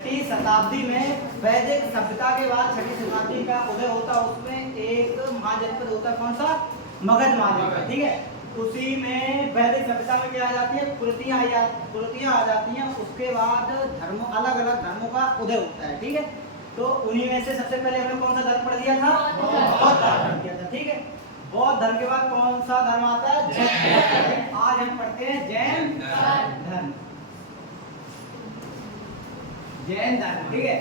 छठी शताब्दी में वैदिक सभ्यता के बाद छठी शताब्दी का उदय होता, उसमें एक महाजनपद होता, कौन सा? मगध महाजनपद। ठीक है, उसी में वैदिक सभ्यता में क्या आ जाती है? कुरीतियां आ जाती हैं। उसके बाद धर्मों, अलग अलग धर्मों का उदय होता है। ठीक है, तो उन्हीं में से सबसे पहले हमने कौन सा धर्म पढ़ लिया था? बौद्ध धर्म किया था। ठीक है, बौद्ध धर्म के बाद कौन सा धर्म आता है? जैन। आज हम पढ़ते हैं जैन धर्म। जैन धर्म। ठीक है,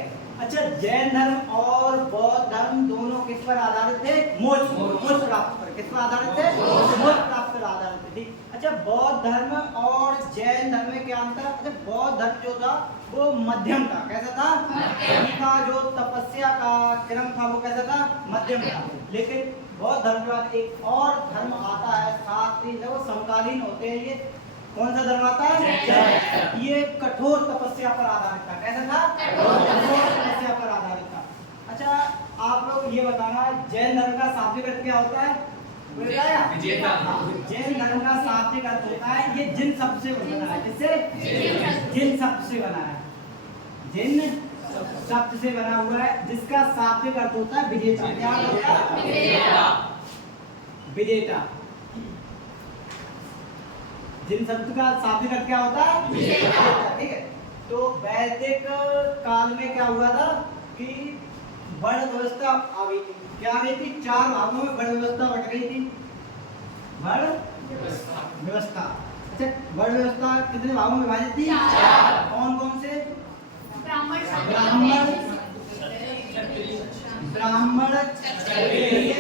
अच्छा, जैन धर्म और बौद्ध धर्म दोनों किस पर आधारित थे? मोक्ष प्राप्त पर। किस पर आधारित थे? मोक्ष प्राप्त पर आधारित थे। ठीक, अच्छा, बौद्ध धर्म और जैन धर्म में क्या अंतर? अच्छा, बौद्ध धर्म जो था वो मध्यम था। कैसा था? उनका जो तपस्या का क्रम था वो कैसा था? मध्यम था। लेकिन बौद्ध धर्म के बाद एक और धर्म आता है साथ ही, जब समकालीन होते हैं, ये कौन सा धर्म आता है? ये कठोर तपस्या पर आधारित था। कैसा था? कठोर तपस्या पर आधारित था। अच्छा, आप लोग ये बताना, जैन धर्म का शाब्दिक अर्थ क्या होता है? विजेता। जैन धर्म का शाब्दिक अर्थ होता है, ये जिन शब्द से बना है। किससे? जिन शब्द से बना है। जिन शब्द से बना हुआ है, जिसका शाब्दिक अर्थ होता है विजेता। क्या होता है? विजेता। जिन शब्द का शाब्दिक अर्थ क्या होता है? विजेता। ठीक है, तो वैदिक काल में क्या हुआ था कि वर्ण व्यवस्था आ गई थी। क्या आ गई थी? 4 भागों में वर्ण व्यवस्था बट गई थी। वर्ण व्यवस्था। अच्छा, वर्ण व्यवस्था कितने भागों में विभाजित थी? 4। कौन कौन से? ब्राह्मण, क्षत्रिय,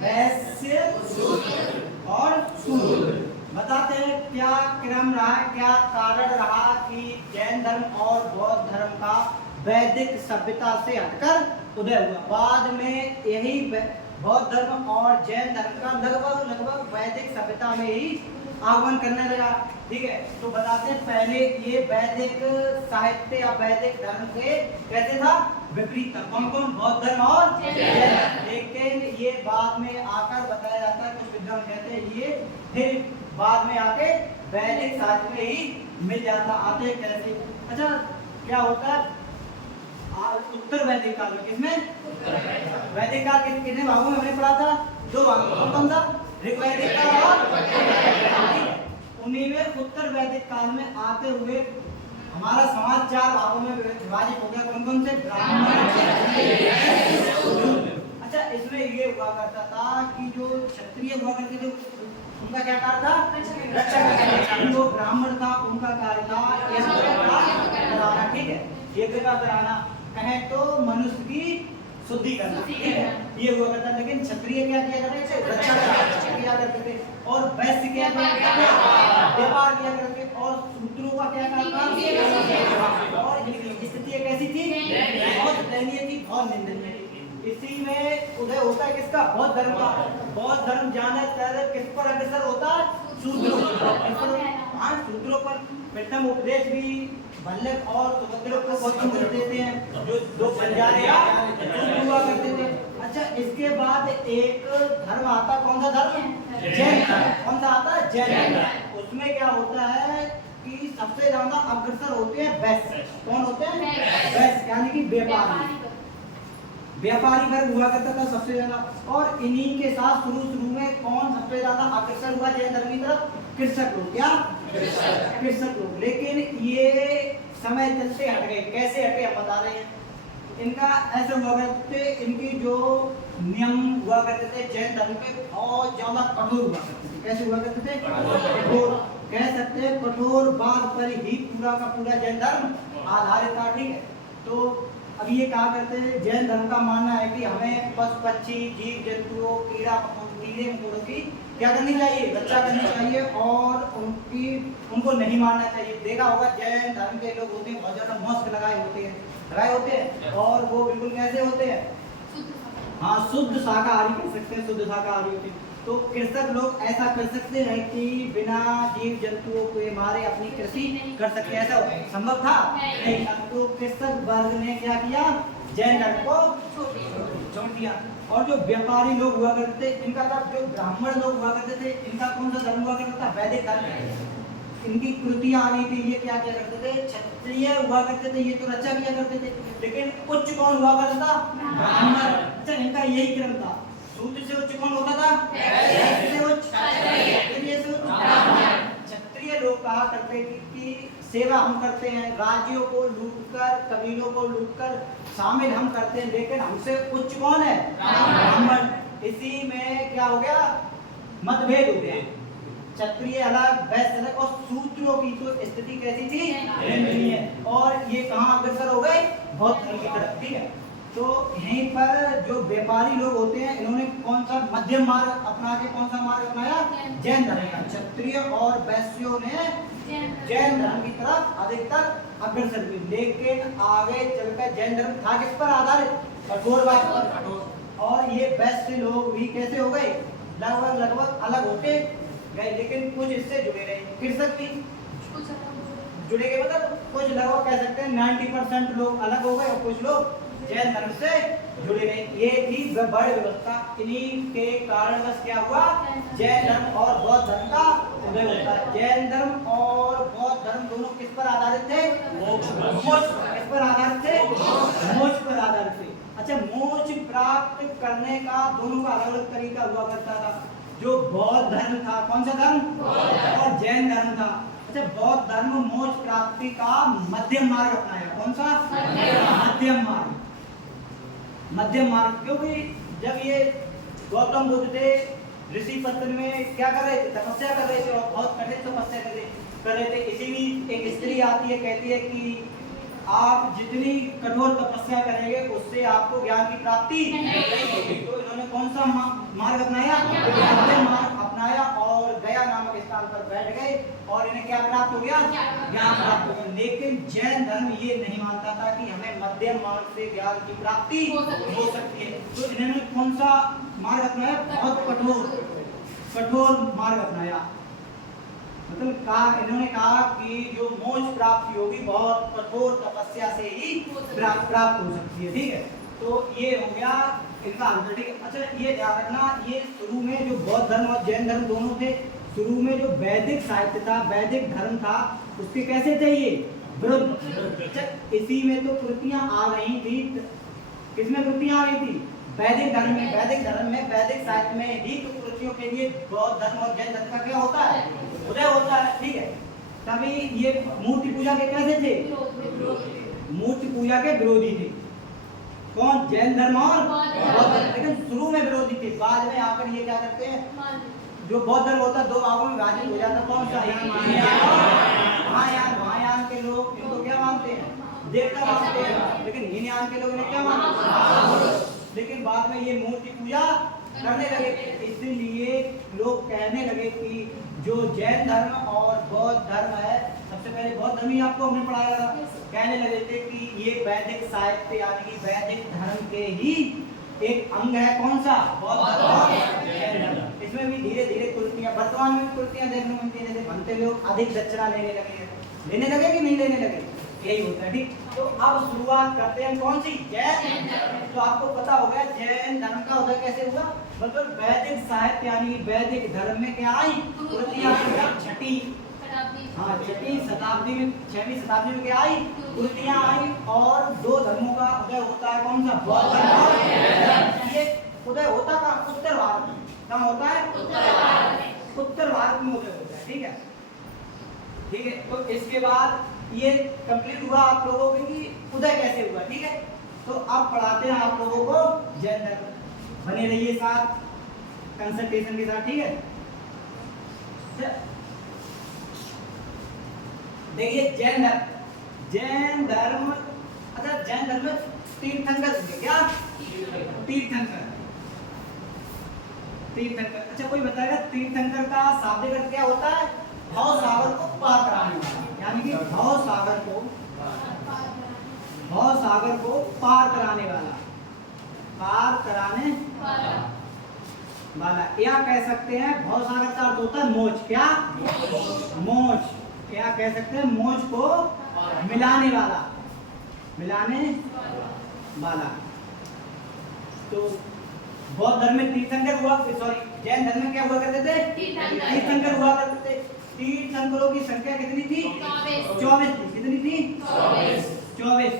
वैश्य और शूद्र। बताते हैं क्या क्रम रहा, क्या कारण रहा कि जैन धर्म और बौद्ध धर्म का वैदिक सभ्यता से हटकर उदय हुआ। बाद में यही बौद्ध धर्म और जैन धर्म का लगभग वैदिक सभ्यता में ही आगमन करने लगा। ठीक है, तो बताते हैं पहले ये वैदिक साहित्य या वैदिक धर्म से कैसे था? विपरीत था। कौन कौन? बौद्ध धर्म और जैन। लेकिन ये बाद में आकर बताया जाता है, कुछ विद्वान कहते हैं ये फिर बाद में आके वैदिक साहित्य में ही मिल जाता। आते कैसे? अच्छा, क्या होता है उत्तर वैदिक काल में? किसमें? वैदिक काल कितने भागों में हमने पढ़ा था? 2 भागों। कौन सा? ऋग्वैदिक काल और उन्हीं में उत्तर वैदिक काल में आते हुए हमारा समाज 4 भागों में विभाजित हो गया। कौन कौन से? ब्राह्मण। अच्छा, इसमें ये हुआ करता था कि जो क्षत्रिय हुआ करते थे उनका क्या कार्य था? रक्षा करना। जो ब्राह्मण था उनका कार्य था कराना। ठीक है, यज्ञ का कराना, कहें तो मनुष्य की शुद्धि करना। ठीक है, ये हुआ करता। लेकिन क्षत्रिय क्या किया करते थे? रक्षा किया करते थे। और वैश्य क्या करते थे? व्यापार किया करते थे। और शूद्रों का क्या काम था? और स्थिति कैसी थी? बहुत दयनीय थी, बहुत निंदनीय थी। इसी में उदय होता है किसका? बौद्ध धर्म का। बौद्ध धर्म ज्यादातर किस पर अग्रसर होता? शूद्रों पर। शूद्रों पर प्रथम उपदेश भी वल्लभ और सुभद्रा को गौतम बुद्ध देते हैं, जो 2 बंजारे हुआ करते थे। अच्छा, इसके बाद एक धर्म आता, कौन सा धर्म? जैन धर्म। कौन सा आता है? जैन धर्म। उसमें क्या होता है कि सबसे ज्यादा अग्रसर होते हैं वैश्य। कौन होते हैं? वैश्य, यानी कि व्यापारी। व्यापारी वर्ग हुआ करता था सबसे ज्यादा। और इन्हीं के साथ शुरू में कौन सबसे ज्यादा अग्रसर हुआ जैन धर्म की तरफ? कृषक लोग। क्या? कृषक लोग। लेकिन ये समय चलते हट गए। कैसे हटे हम बता रहे हैं। इनका ऐसे हुआ करते, इनकी जो नियम हुआ करते थे जैन धर्म के बहुत ज्यादा कठोर हुआ करते थे। कैसे हुआ करते थे? कठोर। कह सकते हैं कठोर बात पर ही पूरा का पूरा जैन धर्म आधारित था। ठीक है, तो अब ये कहा करते हैं, जैन धर्म का मानना है कि हमें पशु पक्षी जीव जंतुओं कीड़े मकोड़ों की क्या करनी चाहिए? रक्षा करनी चाहिए और उनको नहीं मारना चाहिए। देखा होगा जैन धर्म के लोग होते हैं बहुत ज्यादा मस्क लगाए होते हैं और वो बिल्कुल कैसे होते हैं? हाँ, शुद्ध शाकाहारी कह सकते हैं, शुद्ध शाकाहारी होते हैं। तो कृषक लोग ऐसा कर सकते हैं कि बिना जीव जंतुओं को मारे अपनी कृषि कर सकते हैं। ऐसा संभव था? नहीं। तो कृषक वर्ग ने क्या किया? जैन धर्म को छोड़ दिया। और जो व्यापारी लोग हुआ करते थे, इनका जो ब्राह्मण लोग हुआ करते थे, इनका कौन सा धर्म हुआ करता था? वैदिक धर्म। इनकी कृतियां आ रही थी, ये क्या किया करते थे, क्षत्रिय हुआ करते थे, ये तो रक्षा किया करते थे। लेकिन उच्च कौन हुआ करता था, ब्राह्मण। अच्छा, इनका यही क्रम था। शूद्र से उच्च कौन होता था, क्षत्रिय से उच्च, क्षत्रिय से उच्च ब्राह्मण। क्षत्रिय लोग कहा करते कि सेवा हम करते हैं, राज्यों को लूटकर, कबीलों को लूटकर शामिल हम करते हैं, लेकिन हमसे उच्च कौन है, ब्राह्मण। इसी में क्या हो गया, मतभेद हो गया। क्षत्रिय अलग, वैश्य अलग, और शूद्रों की तो स्थिति कैसी थी, दयनीय। और ये कहाँ अग्रसर हो गए, बौद्ध धर्म की तरफ। ठीक है, तो यहीं पर जो व्यापारी लोग होते हैं, इन्होंने कौन सा मध्यम मार्ग अपना के, कौन सा मार्ग अपनाया, जैन धर्म का। क्षत्रिय और वैश्यों ने जैन धर्म की तरफ अधिकतर अग्रसर हुए। लेकिन आगे चलकर जैन धर्म था किस पर आधारित, कठोरवाद पर। और ये वैश्य लोग भी कैसे हो गए, लगभग अलग होते गए, लेकिन कुछ इससे जुड़े रहे। कृषक भी जुड़े गए, मतलब कुछ लगभग कह सकते हैं 90% लोग अलग हो गए और कुछ लोग जैन धर्म से जुड़े रहे। ये थी बड़ व्यवस्था। इन्हीं के कारण बस क्या हुआ, जैन धर्म और बौद्ध धर्म का उदय होता है। जैन धर्म और बौद्ध धर्म दोनों किस पर आधारित थे, मोक्ष पर। किस पर आधारित थे, मोक्ष पर आधारित थे। अच्छा, मोक्ष प्राप्त करने का दोनों का अलग अलग तरीका हुआ करता था। जो बौद्ध धर्म था, कौन सा धर्म, और जैन धर्म था। अच्छा, बौद्ध धर्म मोक्ष प्राप्ति का मध्यम मार्ग अपनाया। कौन सा, मध्यम मार्ग। मध्यम मार्ग, क्योंकि जब ये गौतम बुद्ध थे, ऋषि पत्र में क्या कर रहे थे, तपस्या कर रहे थे, और बहुत कठिन तपस्या कर रहे थे। इसीलिए एक स्त्री आती है, कहती है कि आप जितनी कठोर तपस्या करेंगे उससे आपको ज्ञान की प्राप्ति नहीं होगी। तो इन्होंने कौन सा मार्ग अपनाया, मध्यम मार्ग अपनाया, और गया नामक स्थान पर बैठ गए, और इन्हें क्या प्राप्त हो गया, ज्ञान प्राप्त हो गया। लेकिन जैन धर्म ये नहीं मानता था कि हमें मध्यम मार्ग से ज्ञान की प्राप्ति हो सकती है। तो इन्होंने कौन सा मार्ग अपनाया, बहुत कठोर मार्ग अपनाया। मतलब इन्होंने कहा कि जो मोक्ष प्राप्ति होगी बहुत कठोर तपस्या से ही प्राप्त हो सकती है। ठीक है, तो ये हो गया इनका आंसर। ठीक है, अच्छा ये ध्यान रखना, ये शुरू में जो बौद्ध धर्म और जैन धर्म दोनों थे, शुरू में जो वैदिक साहित्य था, वैदिक धर्म था, उसके कैसे थे ये, विरुद्ध। इसी में तो कृतियां आ रही थी। किसमें कृतियां आ रही थी, वैदिक धर्म में। वैदिक धर्म में, वैदिक साहित्य में ही तो कृतियों के लिए बौद्ध धर्म और जैन धर्म का क्या होता है, उदय होता है। ठीक है, तभी ये मूर्ति पूजा के कैसे थे, मूर्ति पूजा के विरोधी थे। कौन, जैन धर्म और बौद्ध धर्म। लेकिन शुरू में विरोधी थे, बाद में आकर ये क्या करते हैं, जो बौद्ध धर्म होता है दो भागों में विभाजित हो जाता है। कौन सा, महायान के लोग इनको क्या मानते हैं, देवता मानते हैं, लेकिन हीनयान के लोग इन्हें क्या मानते हैं। लेकिन बाद में ये मूर्ति पूजा करने लगे, इसलिए लोग कहने लगे कि जो जैन धर्म और बौद्ध धर्म है, सबसे पहले बौद्ध धर्म ही आपको हमने पढ़ाया था, कहने लगे थे कि ये वैदिक साहित्य यानी कि वैदिक धर्म के ही एक अंग है। कौन सा, बौद्ध धर्म। इसमें भी धीरे धीरे कुर्तियां, वर्तमान में कुर्तियां देखने को मिलती है, जैसे बनते लोग अधिक दक्षिणा लेने लगे कि नहीं लेने लगे, यही होता है। ठीक, तो अब शुरुआत करते हैं कौन सी, जैन धर्म। तो आपको पता हो गया जैन धर्म का उदय कैसे हुआ, मतलब वैदिक साहित्य यानी वैदिक धर्म में क्या आई, कृतियां। छठी शताब्दी में, 6वीं शताब्दी में क्या आई, कृतियां आई, और दो धर्मों का उदय होता है। कौन सा, बौद्ध धर्म। ये उदय होता कहाँ, उत्तर भारत में। कहाँ होता है, उत्तर भारत में उदय होता है। ठीक है, ठीक है, तो इसके बाद ये कंप्लीट हुआ आप लोगों की उदय कैसे हुआ। ठीक है, तो अब पढ़ाते हैं आप लोगों को जैन धर्म। बने रहिए साथ कंसल्टेशन के साथ। ठीक है, देखिए जैन धर्म, अच्छा जैन धर्म में तीर्थंकर होंगे, क्या तीर्थंकर। अच्छा कोई बताएगा तीर्थंकर का शाब्दिक अर्थ क्या होता है, भव सागर को पार कराने वाला, यानी कि भव सागर को पार कराने वाला, या कह सकते हैं भव सागर का अर्थ होता है मोक्ष। क्या, मोक्ष, क्या कह सकते हैं, मोक्ष को मिलाने वाला। तो बौद्ध धर्म में तीर्थंकर हुआ, सॉरी जैन धर्म में क्या हुआ करते थे, तीर्थंकर हुआ करते थे। तीर्थंकरों की संख्या कितनी थी? 24 थी। कितनी थी? 24।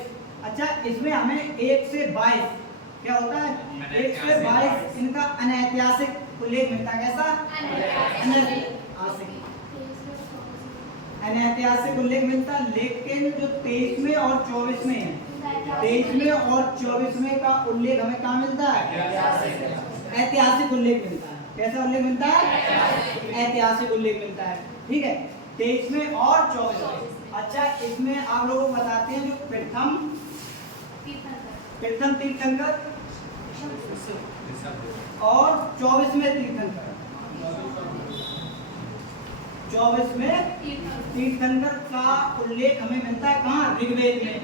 अच्छा, इसमें हमें 1 से 22 क्या होता है? 1 से 22 इनका अनैतिहासिक उल्लेख मिलता है। कैसा? अनैतिहासिक उल्लेख मिलता है, लेकिन जो 23 में और 24 में है, 23 में और 24 में का उल्लेख हमें कहाँ मिलता है? ऐतिहासिक उल्लेख मिलता है। कैसा उल्लेख मिलता है? ऐतिहासिक उल्लेख मिलता है। ठीक है, 23 में और 24 में। अच्छा, इसमें आप लोगों को बताते हैं जो प्रथम तीर्थंकर और 24 में तीर्थंकर, 24 में तीर्थंकर का उल्लेख हमें मिलता है कहाँ? ऋग्वेद में।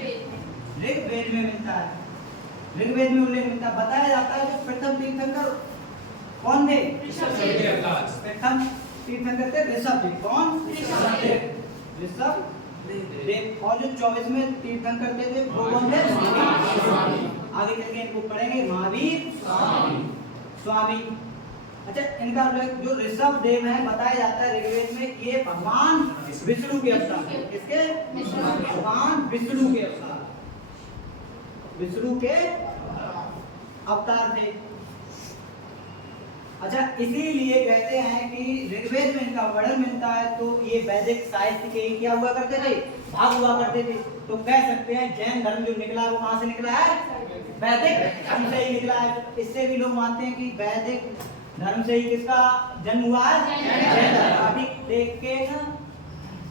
ऋग्वेद में मिलता है। ऋग्वेद में उल्लेख मिलता है। बताया जाता है जो प्रथम तीर्थंकर कौन थे? प्रथम तीर्थंकर थे ऋषभदेव। कौन? ऋषभदेव। और जो 24 में तीर्थंकर थे वो कौन थे? आगे चल के इनको पढ़ेंगे। महावीर स्वामी। अच्छा, इनका जो ऋषभदेव है बताया जाता है ऋग्वेद में, ये भगवान विष्णु के अवतार। किसके? भगवान विष्णु के अवतार। विष्णु के अवतार थे। अच्छा, इसीलिए कहते हैं कि ऋग्वेद में इनका वर्णन मिलता है तो ये वैदिक साहित्य के क्या हुआ करते थे? भाग हुआ करते थे। तो कह सकते हैं जैन धर्म जो निकला वो कहाँ से निकला है? वैदिक धर्म से ही निकला है। इससे भी लोग मानते हैं कि वैदिक धर्म से ही किसका जन्म हुआ है? जैन धर्म। लेकिन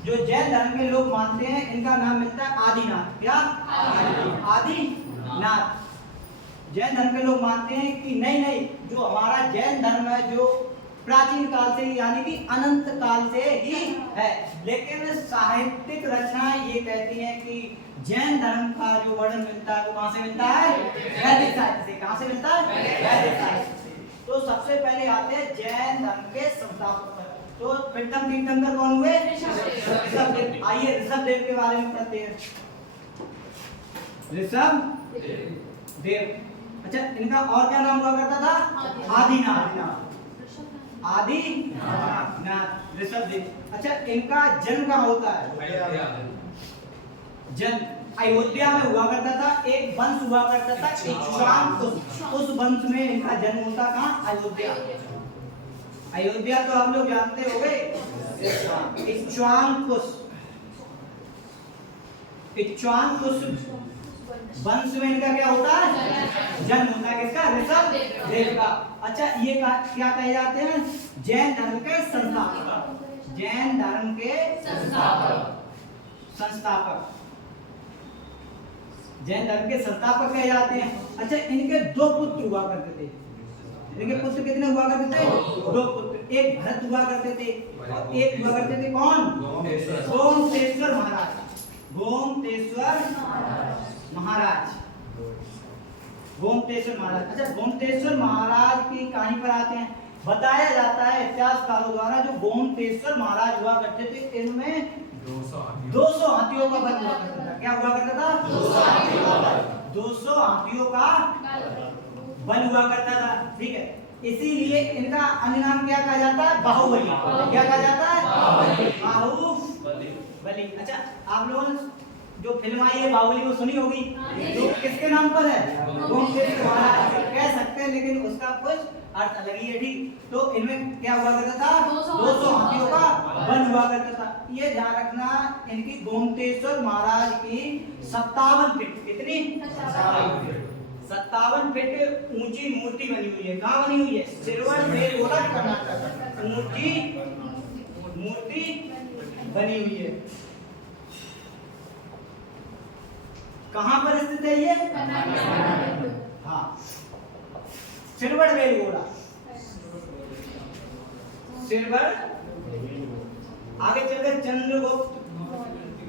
जो जैन धर्म के लोग मानते हैं इनका नाम मिलता है आदिनाथ। क्या? आदिनाथ। जैन धर्म के लोग मानते हैं कि नहीं, जो हमारा जैन धर्म है जो प्राचीन काल से यानी कि अनंत काल से ही है। लेकिन साहित्यिक रचनाएं ये कहती हैं कि जैन धर्म का जो वर्णन मिलता है वो कहाँ से मिलता है? वैदिक साहित्य से। कहाँ से मिलता है? वैदिक साहित्य से। तो सबसे पहले आते हैं जैन धर्म के संस्थापक। तो प्रथम तीर्थंकर कौन हुए? ऋषभदेव। आइए ऋषभदेव के बारे में पढ़ते हैं। ऋषभदेव। अच्छा, इनका और क्या नाम हुआ करता था? आदिनाथ। ऋषभदेव। अच्छा, इनका जन्म कहाँ होता है? जन्म अयोध्या में हुआ करता था। एक वंश हुआ करता था इक्ष्वाकु। उस वंश में इनका जन्म होता कहाँ? अयोध्या। अयोध्या तो हम लोग जानते होंगे। इक्ष्वाकु वंश में इनका क्या होता है? जन्म होता है। किसका? ऋषभदेव का। अच्छा, ये क्या कहे जाते हैं? जैन धर्म के संस्थापक। जैन धर्म के संस्थापक जैन धर्म के संस्थापक कहे जाते हैं। अच्छा, इनके 2 पुत्र हुआ करते थे। इनके पुत्र कितने हुआ करते थे? 2 पुत्र। एक भरत हुआ करते थे और एक हुआ करते थे कौन? गोमतेश्वर महाराज। गोमतेश्वर महाराज। अच्छा, गोमतेश्वर महाराज की कहानी पर आते हैं। बताया जाता है इतिहासकारों द्वारा जो गोमतेश्वर महाराज हुआ करते थे इनमें 200 हाथियों का बल हुआ करता था। क्या हुआ करता था? 200 हाथियों का बल हुआ करता था। ठीक है, इसीलिए इनका अन्य नाम क्या कहा जाता है? बाहुबली। क्या कहा जाता है? बाहुबली। अच्छा, आप लोगों ने जो फिल्म आई है बाहुबली वो सुनी होगी। जो किसके नाम पर है? गोमतेश्वर महाराज। कह सकते हैं, लेकिन उसका कुछ अर्थ अलग ही है। ठीक, तो इनमें क्या हुआ करता था? 200 हाथियों का बल हुआ करता था। ये ध्यान रखना, इनकी गोमतेश्वर महाराज की 57 फीट। कितनी? 57 फीट ऊंची मूर्ति बनी हुई है। कहाँ बनी हुई है? श्रवणबेलगोला, कर्नाटक। मूर्ति बनी हुई है। कहाँ पर स्थित है ये? हाँ, श्रवणबेलगोला। आगे चलकर चंद्रगुप्त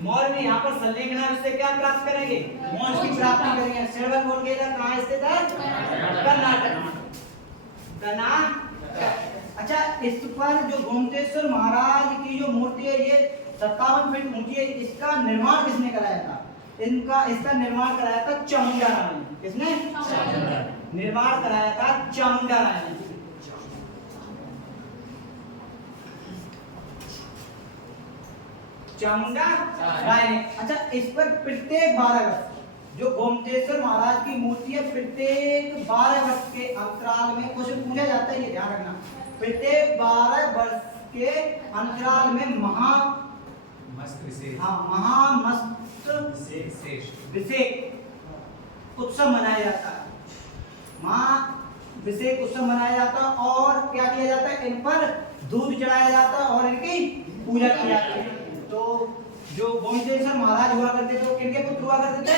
मौर्य यहाँ पर संलेखना से क्या प्राप्त करेंगे? मोक्ष की प्राप्ति करेंगे। श्रवणबेलगोला कहाँ स्थित है? कर्नाटक। अच्छा, इस पर जो गोमतेश्वर महाराज की जो मूर्ति है ये 57 फीट ऊंची है। इसका निर्माण किसने कराया था? इसका निर्माण कराया था चामुंडा राय ने। किसने? निर्माण कराया था चामुंडा राय ने। चामुंडा राय ने। अच्छा, इस पर प्रत्येक 12 वर्ष जो गोमतेश्वर महाराज की मूर्ति है, प्रत्येक 12 वर्ष के अंतराल में कुछ पूजा जाता है, ये ध्यान रखना। प्रत्येक 12 वर्ष के अंतराल में महामस्त विषेक उत्सव मनाया जाता है। महाभिषेक उत्सव मनाया जाता है और क्या किया जाता है, इन पर दूध चढ़ाया जाता है और इनकी पूजा की जाती है। तो जो गोमतेश्वर महाराज हुआ करते थे, किनके पुत्र हुआ करते थे?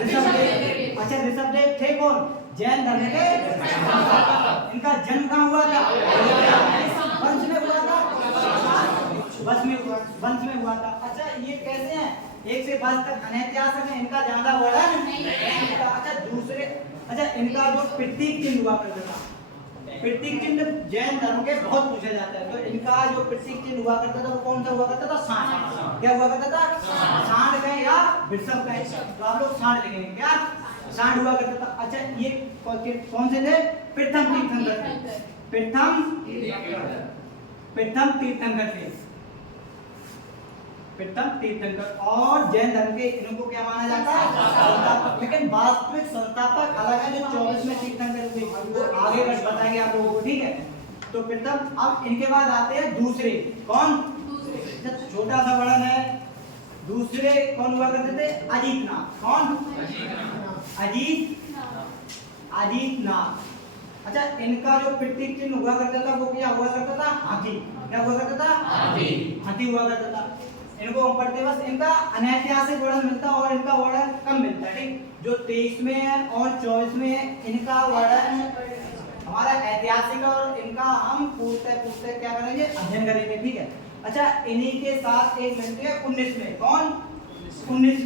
ऋषभदेव। अच्छा, ऋषभदेव थे कौन? जैन धर्म के। इनका जन्म कहाँ हुआ था? वंश में हुआ था। वंश में हुआ था। अच्छा, ये कैसे हैं? 1 से 5 तक अनैतिहासिक है, इनका ज्यादा वर्णन नहीं। अच्छा, दूसरे, अच्छा, इनका जो प्रतीक चिन्ह हुआ करता था, प्रतीक चिन्ह जैन धर्म के बहुत पूछा जाता है। तो इनका जो प्रतीक चिन्ह हुआ करता था वो कौन सा हुआ करता था? सांड। क्या हुआ करता था? सांड का या वृषभ का। तो आप लोग सांड लिखेंगे, क्या सांड हुआ करता था। अच्छा, ये कौन से थे? प्रथम तीर्थंकर थे। प्रथम तीर्थंकर थे। प्रथम तीर्थंकर और जैन धर्म के इनको क्या माना जाता है? संस्थापक। लेकिन वास्तविक संस्थापक अलग है, जो 24वें तीर्थंकर थे, वो आगे बस बताएंगे आप लोगों को, ठीक है। तो प्रथम, अब इनके बाद आते हैं दूसरे। कौन? छोटा सा वर्णन है। दूसरे कौन हुआ करते थे? अजीतनाथ। कौन? अजीतनाथ। अच्छा, इनका जो प्रतीक चिन्ह हुआ करता था वो क्या हुआ करता था? हाथी। क्या हुआ करता था? हाथी हुआ करता था। इनको हम पढ़ते बस, इनका अनैतिहासिक वर्णन मिलता है और इनका वर्णन कम मिलता है, ठीक। जो 23 में है और 24 में है, इनका वर्णन हमारा ऐतिहासिक और इनका हम पूछते क्या करेंगे? अध्ययन करेंगे, ठीक है। अच्छा, इन्हीं के साथ एक मिलते हैं 19 में। कौन? 19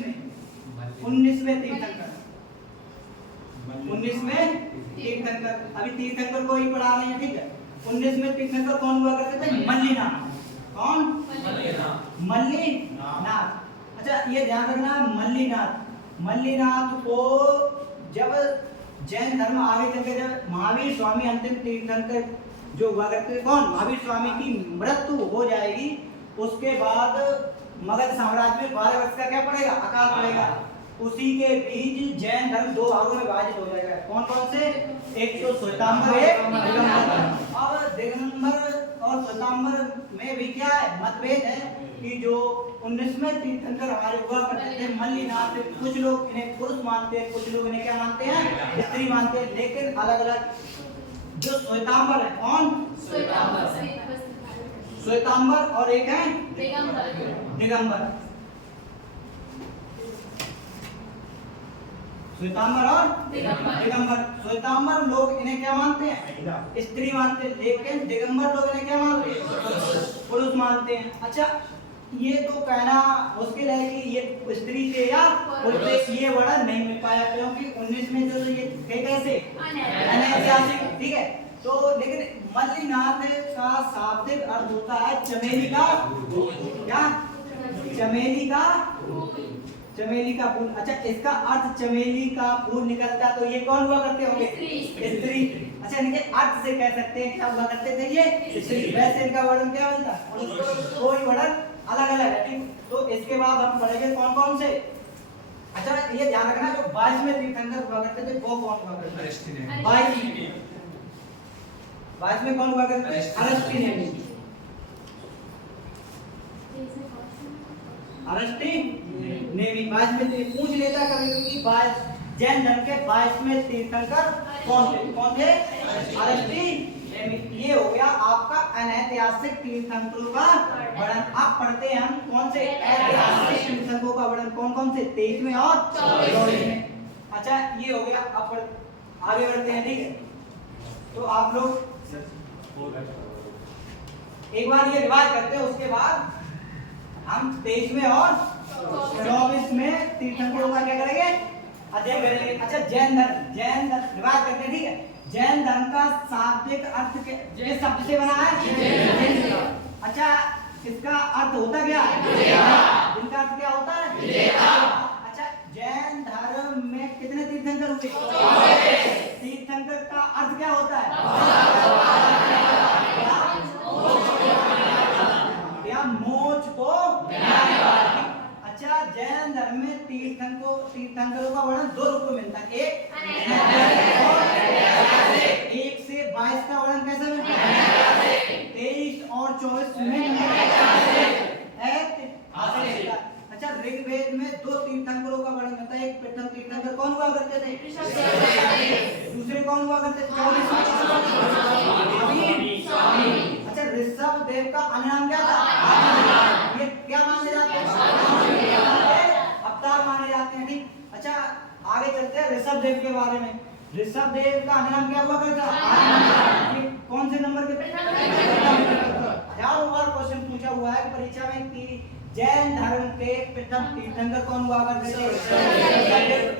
में तीर्थंकर। 19 में तीर्थंकर। अभी तीर्थंकर को ही पढ़ा रहे हैं, ठीक है। 19 में तीर्थंकर कौन हुआ करते थे? मल्लीनाथ। कौन? मल्लीनाथ। अच्छा, ये ध्यान रखना, मल्लीनाथ को जब जैन धर्म आगे चल के जब महावीर स्वामी अंतिम तीर्थंकर जो हुआ करते थे, कौन? महावीर स्वामी की मृत्यु हो जाएगी, उसके बाद मगध साम्राज्य में 12 वर्ष का क्या पड़ेगा? अकाल पड़ेगा। उसी के बीच जैन धर्म 2 भागों में विभाजित हो जाएगा। कौन कौन से? एक तो श्वेतांबर, एक दिगंबर। अब दिगंबर और श्वेतांबर में भी क्या है? मतभेद है कि जो 19वें तीर्थंकर हमारे हुआ करते थे मल्लीनाथ, कुछ लोग इन्हें पुरुष मानते हैं, कुछ लोग इन्हें क्या मानते हैं? स्त्री मानते हैं, लेकिन अलग अलग। जो श्वेतांबर है, कौन? श्वेतांबर और एक है दिगंबर। श्वेतांबर और दिगंबर। श्वेतांबर लोग इन्हें क्या मानते हैं? स्त्री मानते हैं, लेकिन दिगंबर लोग इन्हें क्या मानते हैं? पुरुष मानते हैं। अच्छा, ये तो कहना मुश्किल है कि ये स्त्री थे या पुरुष थे, ये वर्णन नहीं मिल पाया, क्योंकि 19 में जो ये थे कैसे? अनैतिहासिक, ठीक है। तो लेकिन मल्लीनाथ का शाब्दिक अर्थ होता है चमेली का, क्या? चमेली का फूल। अच्छा, इसका अर्थ चमेली का फूल निकलता, तो ये कौन हुआ करते होंगे? स्त्री। अच्छा, इनके अर्थ से कह सकते हैं क्या हुआ करते थे? ये स्त्री। वैसे इनका वर्णन क्या बनता? कोई वर्णन अलग अलग है, ठीक। तो इसके बाद हम पढ़ेंगे कौन कौन से। अच्छा, ये ध्यान रखना, जो 22वें तीर्थंकर हुआ करते थे वो कौन हुआ करते थे? 22 में कौन हुआ करते थे? अरस्टिनेमी। अरस्टिनेमी 22 में पूछ लेता कभी कि 22 जैन धर्म के 22वें तीर्थंकर कौन थे? कौन थे? अरस्टिनेमी। ये हो गया आपका अनैतिहासिक तीर्थंकरों का वर्णन। अब पढ़ते हैं हम कौन से ऐतिहासिक तीर्थंकरों का वर्णन, कौन कौन से? 23 में और 24 में। अच्छा, ये हो गया। अब आगे बढ़ते हैं, ठीक है। तो आप लोग एक बार ये रिवाज करते हैं, उसके बाद हम 23 में और 24 में तीर्थंकरों का क्या करेंगे? अध्ययन करेंगे। अच्छा, जैन धर्म रिवाज करते हैं, ठीक है। जैन धर्म का शाब्दिक अर्थ किस शब्द से बना है? अच्छा, इसका अर्थ होता क्या है? इनका अर्थ क्या होता है? अच्छा, जैन धर्म में कितने तीर्थंकर हुए? तीर्थंकर का अर्थ क्या होता है? या मोक्ष को में तीर्थंकरों का वर्णन दो रूप में मिलता है। एक से 22 का वर्णन कैसे मिलता है? 23 और 24 में अच्छा, ऋग्वेद में दो तीर्थंकरों का वर्णन मिलता है। एक प्रथम तीर्थंकर कौन हुआ करते थे? दूसरे कौन हुआ करते थे? अच्छा, ऋषभ देव का अन्य नाम क्या था? ये क्या माने जाते हैं? अवतार माने जाते हैं। ठीक, अच्छा आगे चलते हैं ऋषभ देव के बारे में। ऋषभ देव का अन्य नाम क्या हुआ करता? कौन से नंबर के? हजारों बार क्वेश्चन पूछा हुआ है परीक्षा में कि जैन धर्म के प्रथम तीर्थंकर कौन हुआ करते थे?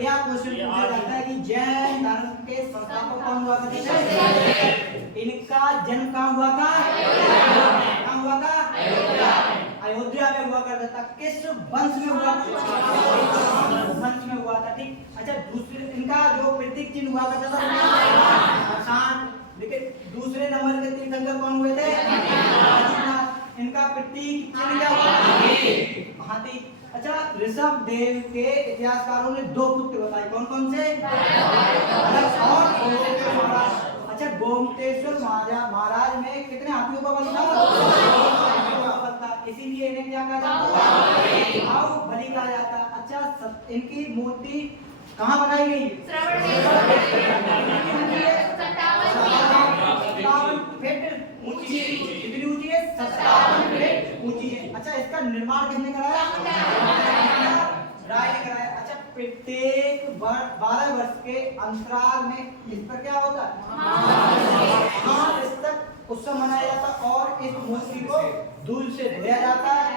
यह क्वेश्चन पूछा जाता है कि जैन धर्म के संस्थापक कौन हुआ करते थे? इनका जन्म कहाँ हुआ था? कहाँ हुआ था? अयोध्या में हुआ करता था। किस वंश में हुआ था? वंश में हुआ था। ठीक, अच्छा दूसरे इनका जो प्रतीक चिन्ह हुआ करता था शांत। लेकिन दूसरे नंबर के तीर्थंकर कौन हुए थे? इनका प्रतीक चिन्ह क्या हुआ? हाथी। अच्छा, ऋषभ देव के इतिहासकारों ने दो पुत्र बताए, कौन कौन से? अच्छा, गोमतेश्वर महाराज में कितने हाथियों का बल था? इसीलिए इन्हें क्या कहा जाता? बलि कहा जाता। अच्छा, इनकी मूर्ति कहाँ बनाई गई? 57 फीट ऊंची है। कितनी ऊंची है? 57 फीट ऊंची है। अच्छा, इसका निर्माण किसने कराया? राय ने कराया। अच्छा, प्रत्येक 12 वर्ष के अंतराल में इस पर क्या होता है? महापुस्तक उत्सव मनाया जाता और इस मूर्ति को दूध से धोया जाता है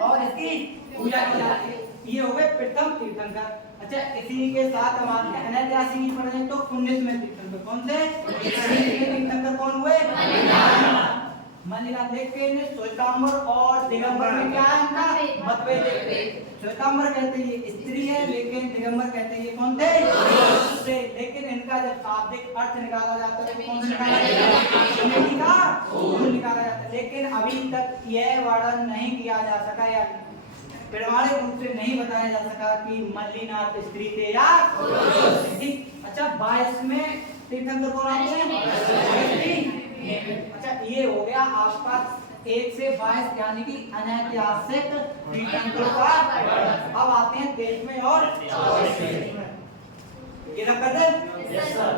और इसकी पूजा की जाती है। ये हो गए प्रथम तीर्थंकर। अच्छा, इसी के साथ हम आते हैं अनैतिहासिक पढ़े तो 19वें तीर्थंकर। कौन से? 19वें तीर्थंकर कौन हुए? मल्लिनाथ। लेकिन श्वेतांबर और दिगंबर में क्या है इनका मतभेद? श्वेतांबर कहते हैं ये स्त्री है, लेकिन दिगंबर कहते हैं ये कौन थे? लेकिन इनका जब शाब्दिक अर्थ निकाला जाता है तो कौन सा निकाला जाता है? लेकिन अभी तक यह वर्णन नहीं किया जा सका या प्रमाणिक रूप से नहीं बताया जा सका कि मल्लिनाथ स्त्री थे या पुरुष। अच्छा, 22वें तीर्थंकर कौन आते हैं? अच्छा, ये हो गया आपका 1 से 22 यानी कि अनैतिहासिक तीर्थंकरों का। अब आते हैं 23वें और 24वें। ये रख कर दे। Yes sir.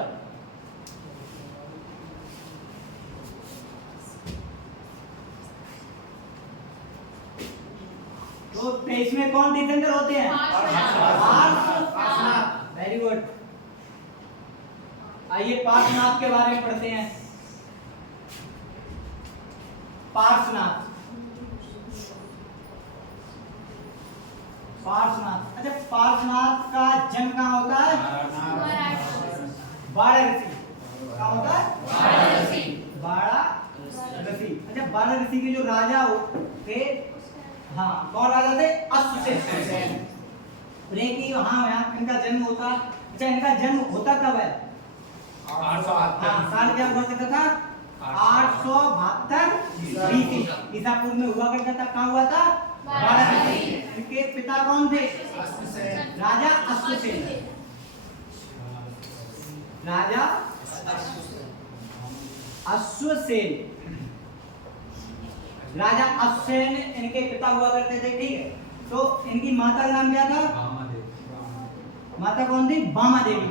तो 23 में कौन तीर्थंकर होते हैं? Very good. आइए पार्श्वनाथ के बारे में पढ़ते हैं। पार्श्वनाथ। अच्छा, पार्श्वनाथ का जन्म कहाँ होता है? वाराणसी। कहाँ होता है? वाराणसी। अच्छा, वाराणसी के जो राजा थे, हाँ कौन राजा थे? अश्वसेन। यहाँ इनका जन्म होता। अच्छा, इनका जन्म होता कब है? साल क्या हुआ करता था? 872 BC ईसा पूर्व में हुआ करता था। कहाँ हुआ था? वाराणसी। इनके पिता कौन थे? राजा अश्वसेन। राजा अश्वसेन इनके पिता हुआ करते थे। ठीक है, तो इनकी माता का नाम क्या था? माता कौन थी? बामा देवी।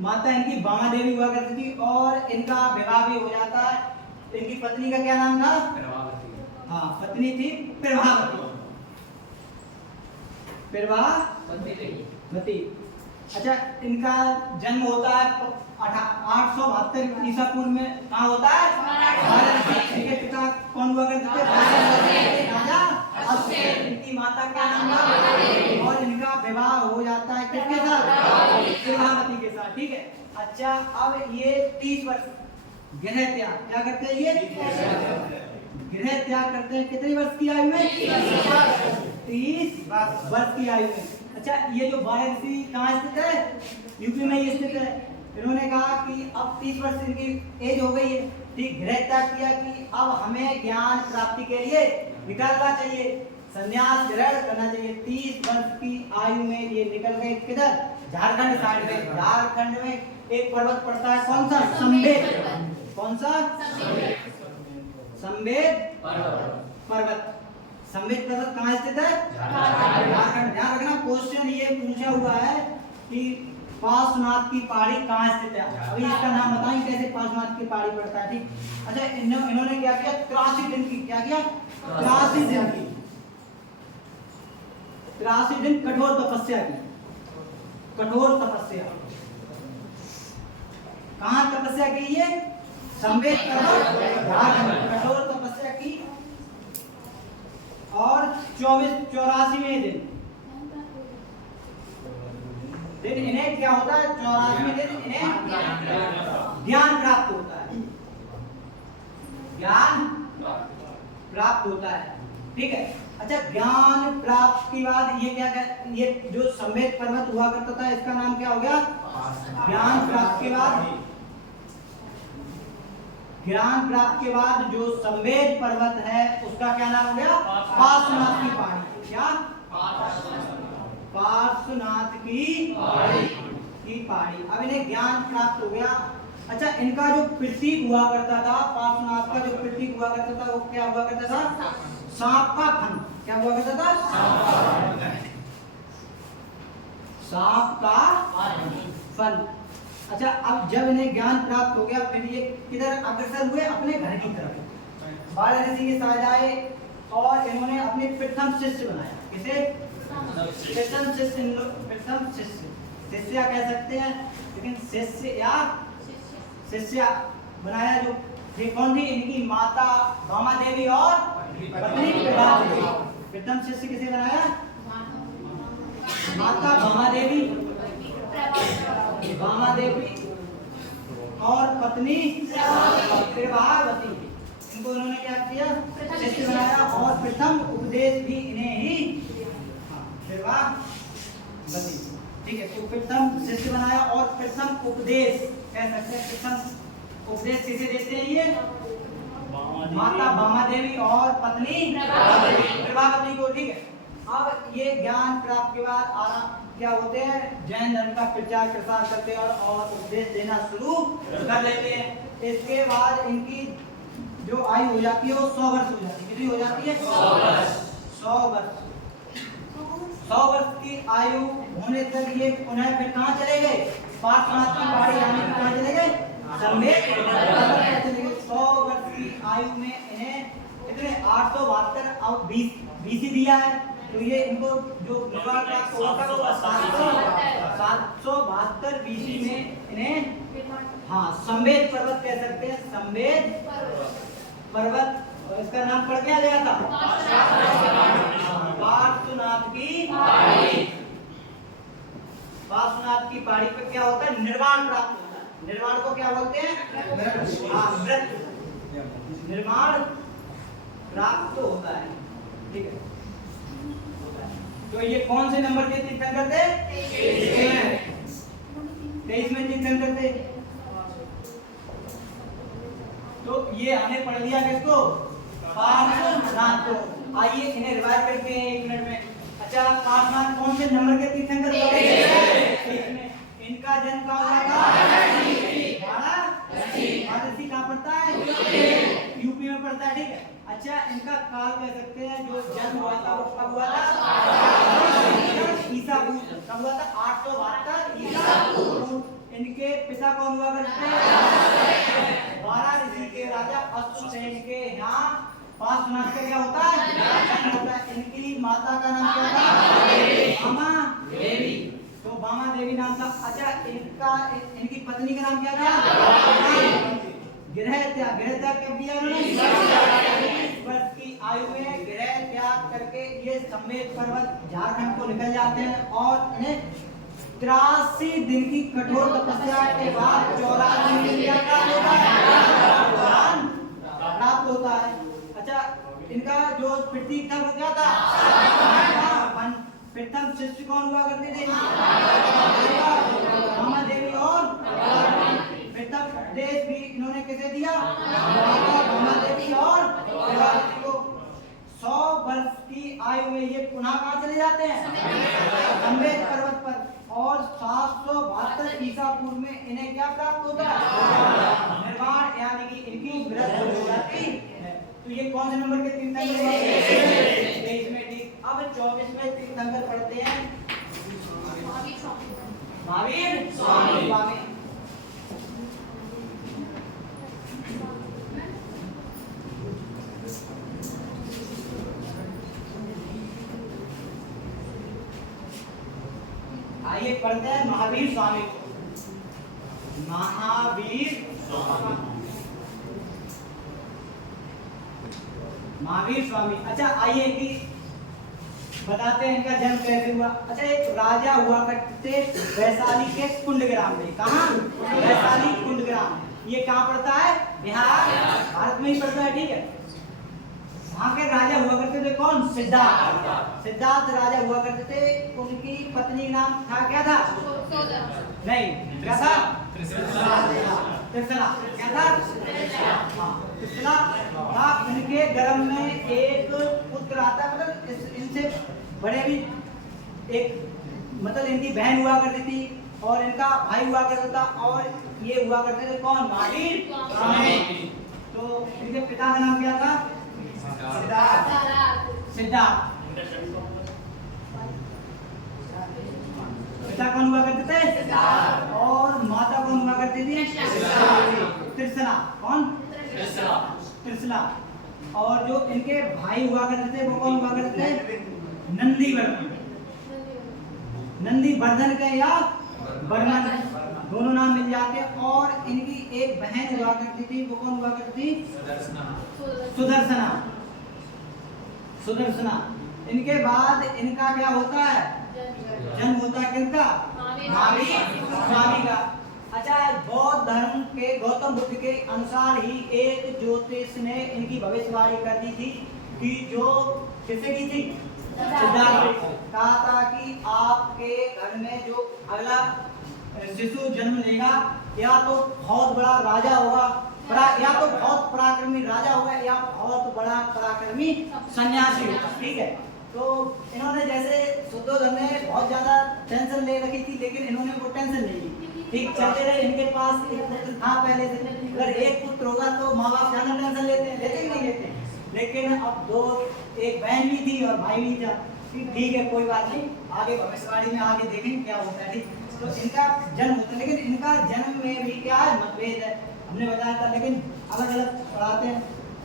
माता इनकी बामा देवी हुआ करती थी और इनका विवाह भी हो जाता है। इनकी पत्नी का क्या नाम था? हाँ, पत्नी थी प्रभावती। अच्छा, इनका जन्म होता है 872 ईसा पूर्व में। कहाँ होता है? इनके पिता कौन हुआ करते थे? राजा अश्वसेन। इनकी माता क्या नाम था? और इनका विवाह हो जाता है किसके साथ? प्रभावती के साथ। ठीक है, अच्छा अब ये 30 वर्ष गृह त्याग क्या करते हैं? ये गृह त्याग करते हैं। कितनी वर्ष की आयु में? 30 वर्ष की आयु में। अच्छा, ये जो वाराणसी कहाँ स्थित है? यूपी में ही स्थित है। इन्होंने कहा कि अब 30 वर्ष इनकी एज हो गई है। ठीक, गृह त्याग किया कि अब हमें ज्ञान प्राप्ति के लिए निकलना चाहिए, संन्यास ग्रहण करना चाहिए। 30 वर्ष की आयु में ये निकल गए किधर? झारखंड साइड में। झारखंड में एक पर्वत पड़ता है, कौन सा? संवेद। कौन सा? संवेद पर्वत। संवेद पर्वत कहाँ स्थित है? झारखंड। ध्यान रखना, क्वेश्चन ये पूछा हुआ है कि पार्श्वनाथ की पहाड़ी कहाँ स्थित है। अभी इसका नाम बताएं कैसे पार्श्वनाथ की पहाड़ी पड़ता है, ठीक। अच्छा, इन्होंने क्या किया? 83 दिन की, क्या किया? 83 दिन की, 83 दिन कठोर तपस्या की। कठोर तपस्या। कहाँ तपस्या की? ये संवेद पर्वत झारखंड। कठोर तपस्या की और 84वें दिन इन्हें क्या होता है? 84वें दिन इन्हें ज्ञान प्राप्त होता है। ज्ञान प्राप्त होता है, ठीक है। अच्छा, ज्ञान प्राप्त के बाद ये क्या, ये जो संवेद पर्वत हुआ करता था इसका नाम क्या हो गया? ज्ञान प्राप्त के बाद, ज्ञान प्राप्त के बाद जो संवेद पर्वत है उसका क्या नाम हो गया? पार्श्वनाथ की पहाड़ी। क्या? पार्श्वनाथ की पहाड़ी। अब इन्हें ज्ञान प्राप्त हो गया। अच्छा, इनका जो प्रतीक हुआ करता था, पार्श्वनाथ का जो प्रतीक हुआ करता था वो क्या हुआ करता था? सांप का फन। क्या हुआ करता था? सांप का फन। अच्छा, अब जब इन्हें ज्ञान प्राप्त हो गया फिर ये किधर अग्रसर हुए? अपने घर की तरफ। वाराणसी के साथ आए और इन्होंने अपने प्रथम शिष्य बनाया। किसे? प्रथम शिष्य। प्रथम शिष्य, शिष्या कह सकते हैं, लेकिन शिष्य या शिष्या बनाया। जो ये कौन थी? इनकी माता भामा देवी और पत्नी प्रभा देवी। प्रथम शिष्य किसे बनाया? माता भामा देवी, भामा देवी और पत्नी प्रभावती। इनको उन्होंने क्या किया? शिष्य बनाया और प्रथम उपदेश भी इन्हें ही प्रभावती, ठीक है। तो प्रथम शिष्य बनाया और प्रथम उपदेश कह सकते हैं। प्रथम उपदेश किसे देते हैं? ये माता भामा देवी और पत्नी प्रभावती को, ठीक है। अब ये ज्ञान प्राप्त के बाद आराम क्या होते हैं? जैन धर्म का प्रचार प्रसार करते हैं और उपदेश देना शुरू कर लेते हैं। इसके बाद इनकी जो आयु हो जाती है वो 100 वर्ष हो जाती है। कितनी हो जाती है? 100 वर्ष। 100 वर्ष। 100 वर्ष की आयु होने तक ये पुनः फिर कहाँ चले गए? पार्श्वनाथ की पहाड़ी यानी कहाँ चले गए? संवेद पर्वत चले गए। 100 वर्ष की आयु में इन्हें कितने? 872 अब 20 BC दिया है। तो ये इनको जो निर्वाण प्राप्त हुआ था वो 772 BC में इन्हें संवेद पर्वत कह सकते हैं। संवेद पर्वत, और इसका नाम पड़ क्या गया था? पार्श्वनाथ की पहाड़ी। पार्श्वनाथ की पहाड़ी पे क्या होता है? निर्वाण प्राप्त होता है। निर्वाण को क्या बोलते हैं? मृत्यु। निर्वाण प्राप्त होता है, ठीक है। तो ये कौन से नंबर के तीर्थंकर थे? 23 में तीर्थंकर थे। तो ये हमने पढ़ लिया किसको? पार्श्वनाथ को। आइए इन्हें रिवाइज करते हैं 1 मिनट में। अच्छा, पार्श्वनाथ कौन से नंबर के तीर्थंकर थे? इनका जन्म कहाँ हुआ था? वाराणसी। कहाँ पड़ता है? यूपी में पड़ता है, ठीक है। अच्छा, इनका काल कह सकते हैं, जो जन्म हुआ था वो कब हुआ था? ईसा पूर्व। कब हुआ था? 872 ईसा पूर्व। इनके पिता कौन हुआ करते हैं? वाराणसी के राजा अश्वसेन के यहाँ पार्श्वनाथ का क्या होता है? जन्म होता है। इनकी माता का नाम क्या था? भामा देवी। तो भामा देवी नाम था। अच्छा, इनकी पत्नी का नाम क्या था? गृह त्याग। गृह त्याग कब किया उन्होंने? 20 वर्ष की आयु में गृह त्याग करके ये संवेद पर्वत झारखंड को निकल जाते हैं और इन्हें 83 दिन की कठोर तपस्या के बाद 84 दिन क्या प्राप्त होता है? प्राप्त होता है। अच्छा, इनका जो प्रतीक था वो क्या था? प्रथम शिष्य कौन हुआ करते थे? भामा देवी और प्रथम उपदेश भी इन्होंने किसे दिया? भामा देवी और प्रभावती को। 100 आयु में ये पुनः कहाँ चले जाते हैं? सफेद पर्वत पर। और 772 ईसा पूर्व में इन्हें क्या प्राप्त होता है? निर्वाण, यानी कि इनकी मृत्यु हो जाती है। तो ये कौन से नंबर के 3 दंगल? 23 में, ठीक। अब 24 में 3 दंगल पढ़ते हैं। महावीर स्वामी। आइए पढ़ते हैं महावीर स्वामी को। महावीर स्वामी। अच्छा आइए कि बताते हैं इनका जन्म कैसे हुआ। अच्छा, एक राजा हुआ करते वैशाली के कुंडग्राम में। कहाँ? वैशाली कुंडग्राम। ये कहाँ पड़ता है? बिहार, भारत में ही पड़ता है, ठीक है। वहाँ के राजा हुआ करते थे कौन? सिद्धार्थ राजा हुआ करते थे। उनकी पत्नी का नाम था, क्या था? नहीं, क्या था? त्रिशला। क्या था? त्रिशला था। इनके गर्भ में एक पुत्र आता, मतलब इनसे बड़े भी एक, मतलब इनकी बहन हुआ करती थी और इनका भाई हुआ करता था। और ये हुआ करते थे कौन? महावीर स्वामी। तो इनके पिता का नाम क्या था? सिद्धार्थ। पिता कौन हुआ करते थे? और माता कौन हुआ करती थी? त्रिशला। कौन? त्रिशला। और जो इनके भाई हुआ करते थे वो कौन हुआ करते थे? नंदीवर्धन के या वर्मन, दोनों नाम मिल जाते हैं। और इनकी एक बहन हुआ करती थी, वो कौन हुआ करती थी? सुदर्शना। इनके बाद इनका क्या होता है? जन्म होता है किसका? महावीर स्वामी का। अच्छा, बौद्ध धर्म के गौतम बुद्ध के अनुसार ही एक ज्योतिष ने इनकी भविष्यवाणी कर दी थी कि जो किससे की थी? सिद्धार्थ। कहा था कि आपके घर में जो अगला शिशु जन्म लेगा या तो बहुत बड़ा राजा होगा, या तो बहुत पराक्रमी राजा होगा, या बहुत बड़ा पराक्रमी सन्यासी होगा, ठीक है। तो इन्होंने जैसे शुद्धोधन ने बहुत ज्यादा टेंशन ले रखी थी, लेकिन इन्होंने वो टेंशन नहीं ली, ठीक चलते रहे। इनके पास एक पुत्र था पहले से। अगर एक पुत्र होगा तो माँ बाप ज्यादा टेंशन लेते हैं, लेते ही नहीं लेते। लेकिन अब दो, एक बहन भी थी और भाई भी था, ठीक है, कोई बात नहीं, आगे भविष्यवाणी में आगे देखेंगे क्या होता है, ठीक। तो इनका जन्म होता है, लेकिन इनका जन्म में भी क्या है? मतभेद है, हमने बताया था, लेकिन अलग अलग पढ़ाते हैं।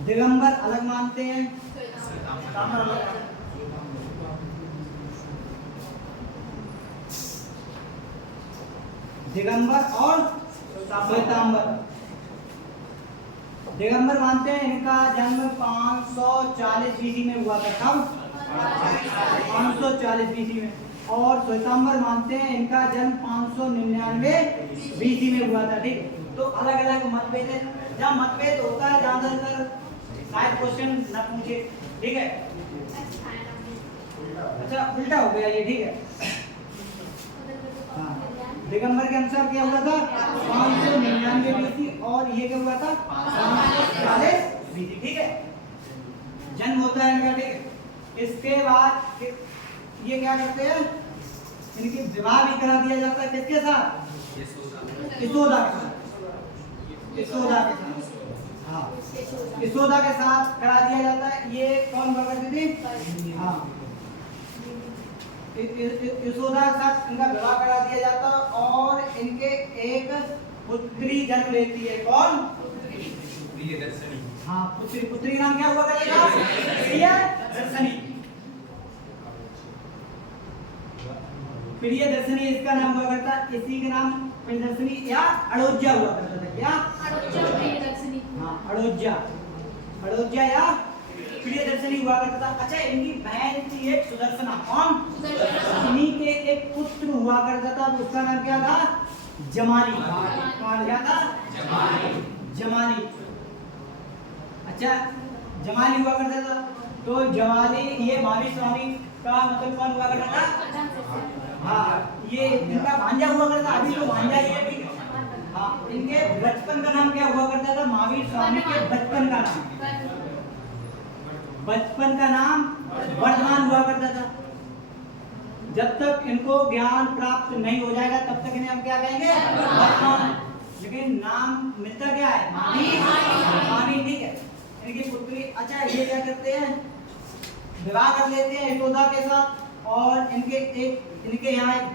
दिगंबर अलग मानते हैं, दिगंबर और श्वेतांबर। दिगंबर मानते हैं इनका जन्म 540 बीसी में हुआ था। कब? 540 बीसी में। और श्वेतांबर मानते हैं इनका जन्म 599 बीसी में हुआ था, ठीक। तो अलग अलग मतभेद है। जब मतभेद होता है ज्यादातर शायद क्वेश्चन न पूछे, ठीक है। अच्छा, उल्टा हो गया ये, ठीक है। हाँ, दिगंबर के अनुसार क्या हुआ था? 599 बीसी। और ये क्या हुआ था? 540 बीसी, ठीक है। जन्म होता है इनका, ठीक है। इसके बाद ये क्या करते हैं? इनकी विवाह भी करा दिया जाता है, किसके साथ? यशोदा के साथ। हाँ, यशोदा के साथ करा दिया जाता है। ये कौन हुआ करती थी? हाँ, यशोदा के साथ इनका विवाह करा दिया जाता है। और इनके एक पुत्री जन्म लेती है, कौन? हाँ, पुत्री नाम क्या हुआ करेगा? प्रियदर्शनी। प्रियदर्शनी इसका नाम हुआ करता, इसी का नाम प्रियदर्शनी या अड़ोज्या हुआ करता था। क्या? हाँ, अड़ोज्या या प्रियदर्शनी हुआ करता था। अच्छा, इनकी बहन थी एक सुदर्शना। कौन? इन्हीं के एक पुत्र हुआ करता था, उसका नाम क्या था? जमाली। कौन? क्या था? जमाली। अच्छा, जमाली हुआ करता था। तो जमाली, ये महावीर स्वामी का मतलब कौन हुआ करता था? हाँ, ये इनका भांजा हुआ करता, अभी तो भांजा ही है, ठीक है। हाँ, इनके बचपन का नाम क्या हुआ करता था? महावीर स्वामी के बचपन का नाम वर्धमान करता था। जब तक इनको ज्ञान प्राप्त नहीं हो जाएगा तब तक इन्हें हम क्या कहेंगे? वर्तमान। लेकिन नाम मिलता क्या है? मामी। ठीक है, इनकी पुत्री। अच्छा, ये क्या करते हैं? विवाह कर लेते हैं यशोदा के साथ और इनके यहाँ एक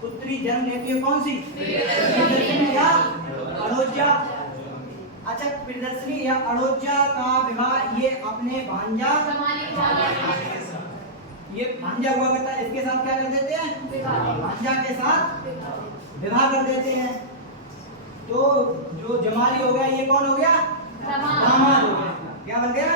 पुत्री जन्म लेती है। कौन सी? प्रियदर्शनी या अड़ोजा। अच्छा, प्रियदर्शनी या अड़ोजा का विवाह ये अपने भांजा हुआ करता है, इसके साथ क्या कर देते हैं? भांजा के साथ विवाह कर देते हैं। तो जो जमाली हो गया ये कौन हो गया? दामाद हो गया। क्या बन गया?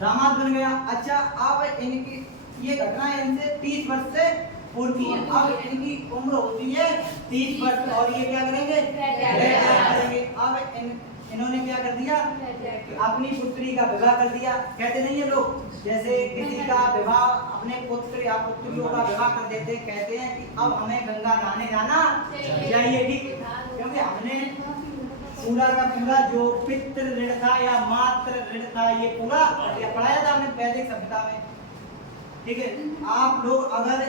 दामाद बन गया। अच्छा, अब इनकी ये घटना इनसे 30 वर्ष से पूर्व है। अब इनकी उम्र होती है 30 वर्ष और ये क्या करेंगे? करेंगे। अब इन्होंने क्या कर दिया? अपनी पुत्री का विवाह कर दिया। कहते नहीं है लोग, जैसे किसी का विवाह अपने पुत्र या पुत्रियों का विवाह कर देते, कहते हैं कि अब हमें गंगा नहाने जाना चाहिए। ठीक, क्योंकि हमने पूरा का पूरा जो पितृ ऋण था या मातृ ऋण था ये पूरा पढ़ाया था हमने वैदिक सभ्यता में। ठीक है, आप लोग अगर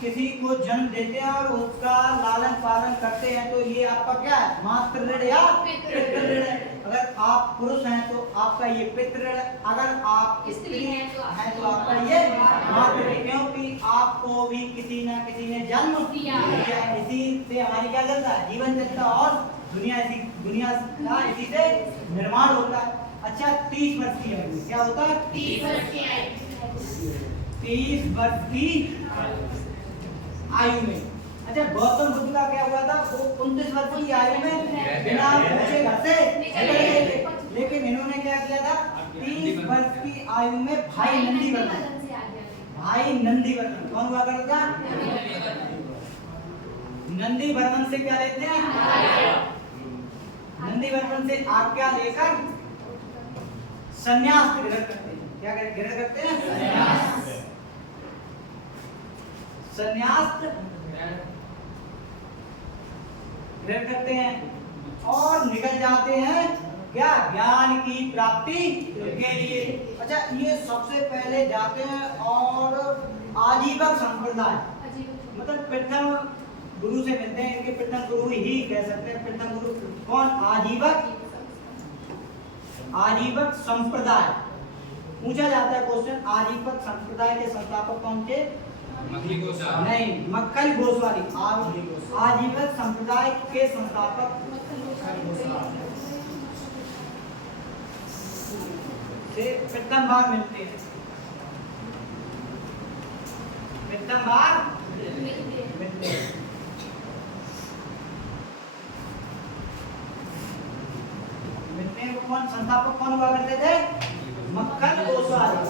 किसी को जन्म देते हैं और उसका लालन पालन करते हैं तो ये आपका क्या है? मातृ ऋण या पितृ ऋण है। अगर आप पुरुष हैं तो आपका ये पितृ ऋण, अगर आप स्त्री हैं तो आपका ये मातृ ऋण, क्योंकि आपको भी किसी न किसी ने जन्म दिया। इसी से हमारी क्या चलता है? जीवन चलता है और दुनिया का इसी से निर्माण होता है। अच्छा, 30 वर्ष की आयु क्या होता है? 30 वर्ष की आयु में। अच्छा, गौतम बुद्ध का क्या हुआ था? वो 29 वर्ष की आयु में बिना पूछे घर से निकल गए थे। लेकिन इन्होंने क्या किया था? 30 वर्ष की आयु में भाई नंदीवर्धन कौन हुआ करता? नंदीवर्धन से क्या लेते हैं? नंदीवर्धन से आज्ञा लेकर संन्यास ग्रहण करते हैं। क्या ग्रहण करते हैं? संन्यास ग्रहण करते हैं और निकल जाते हैं क्या? ज्ञान की प्राप्ति के लिए। अच्छा, ये सबसे पहले जाते हैं और आजीवक संप्रदाय, मतलब प्रथम गुरु से मिलते हैं। इनके प्रथम गुरु ही कह सकते हैं। प्रथम गुरु कौन? आजीवक संप्रदाय। पूछा जाता है क्वेश्चन, आजीवक संप्रदाय के संस्थापक कौन थे? नहीं, मक्खल गोस्वामी। आजीवक संप्रदाय के संस्थापक से प्रथम बार मिलते हैं। वो कौन संस्थापक कौन हुआ करते थे? मक्खल गोस्वामी।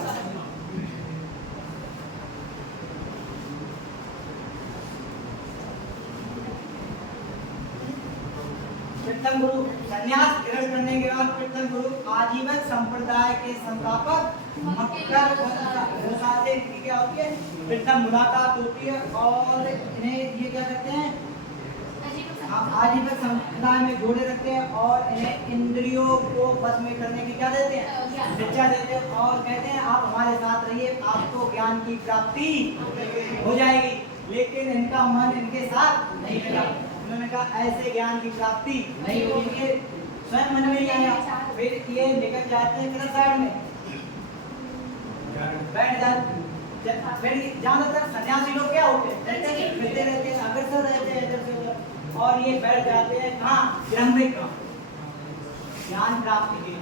प्रथम गुरु संन्यास ग्रहण करने के बाद प्रथम गुरु आजीवक संप्रदाय के संस्थापक मक्खल गोस्वामी की क्या होती है? प्रथम मुलाकात होती है और इन्हें ये क्या करते हैं? आजीवक संप्रदाय में जोड़े रखते हैं और इन्हें इंद्रियों को बस में करने की क्या देते हैं? शिक्षा देते हैं और कहते हैं आप हमारे साथ रहिए, आपको ज्ञान की प्राप्ति हो जाएगी। लेकिन इनका मन इनके साथ नहीं लगा। उन्होंने कहा ऐसे ज्ञान की प्राप्ति नहीं होगी, स्वयं मन में ही आया। फिर ये निकल जाते हैं किधर साइड में बैठ जाते। फिर ज्यादातर सन्यासी लोग क्या होते हैं? फिरते रहते हैं, अग्रसर रहते हैं इधर से उधर, और ये बैठ जाते हैं कहाँ? ब्रह्मिक ज्ञान प्राप्ति के लिए।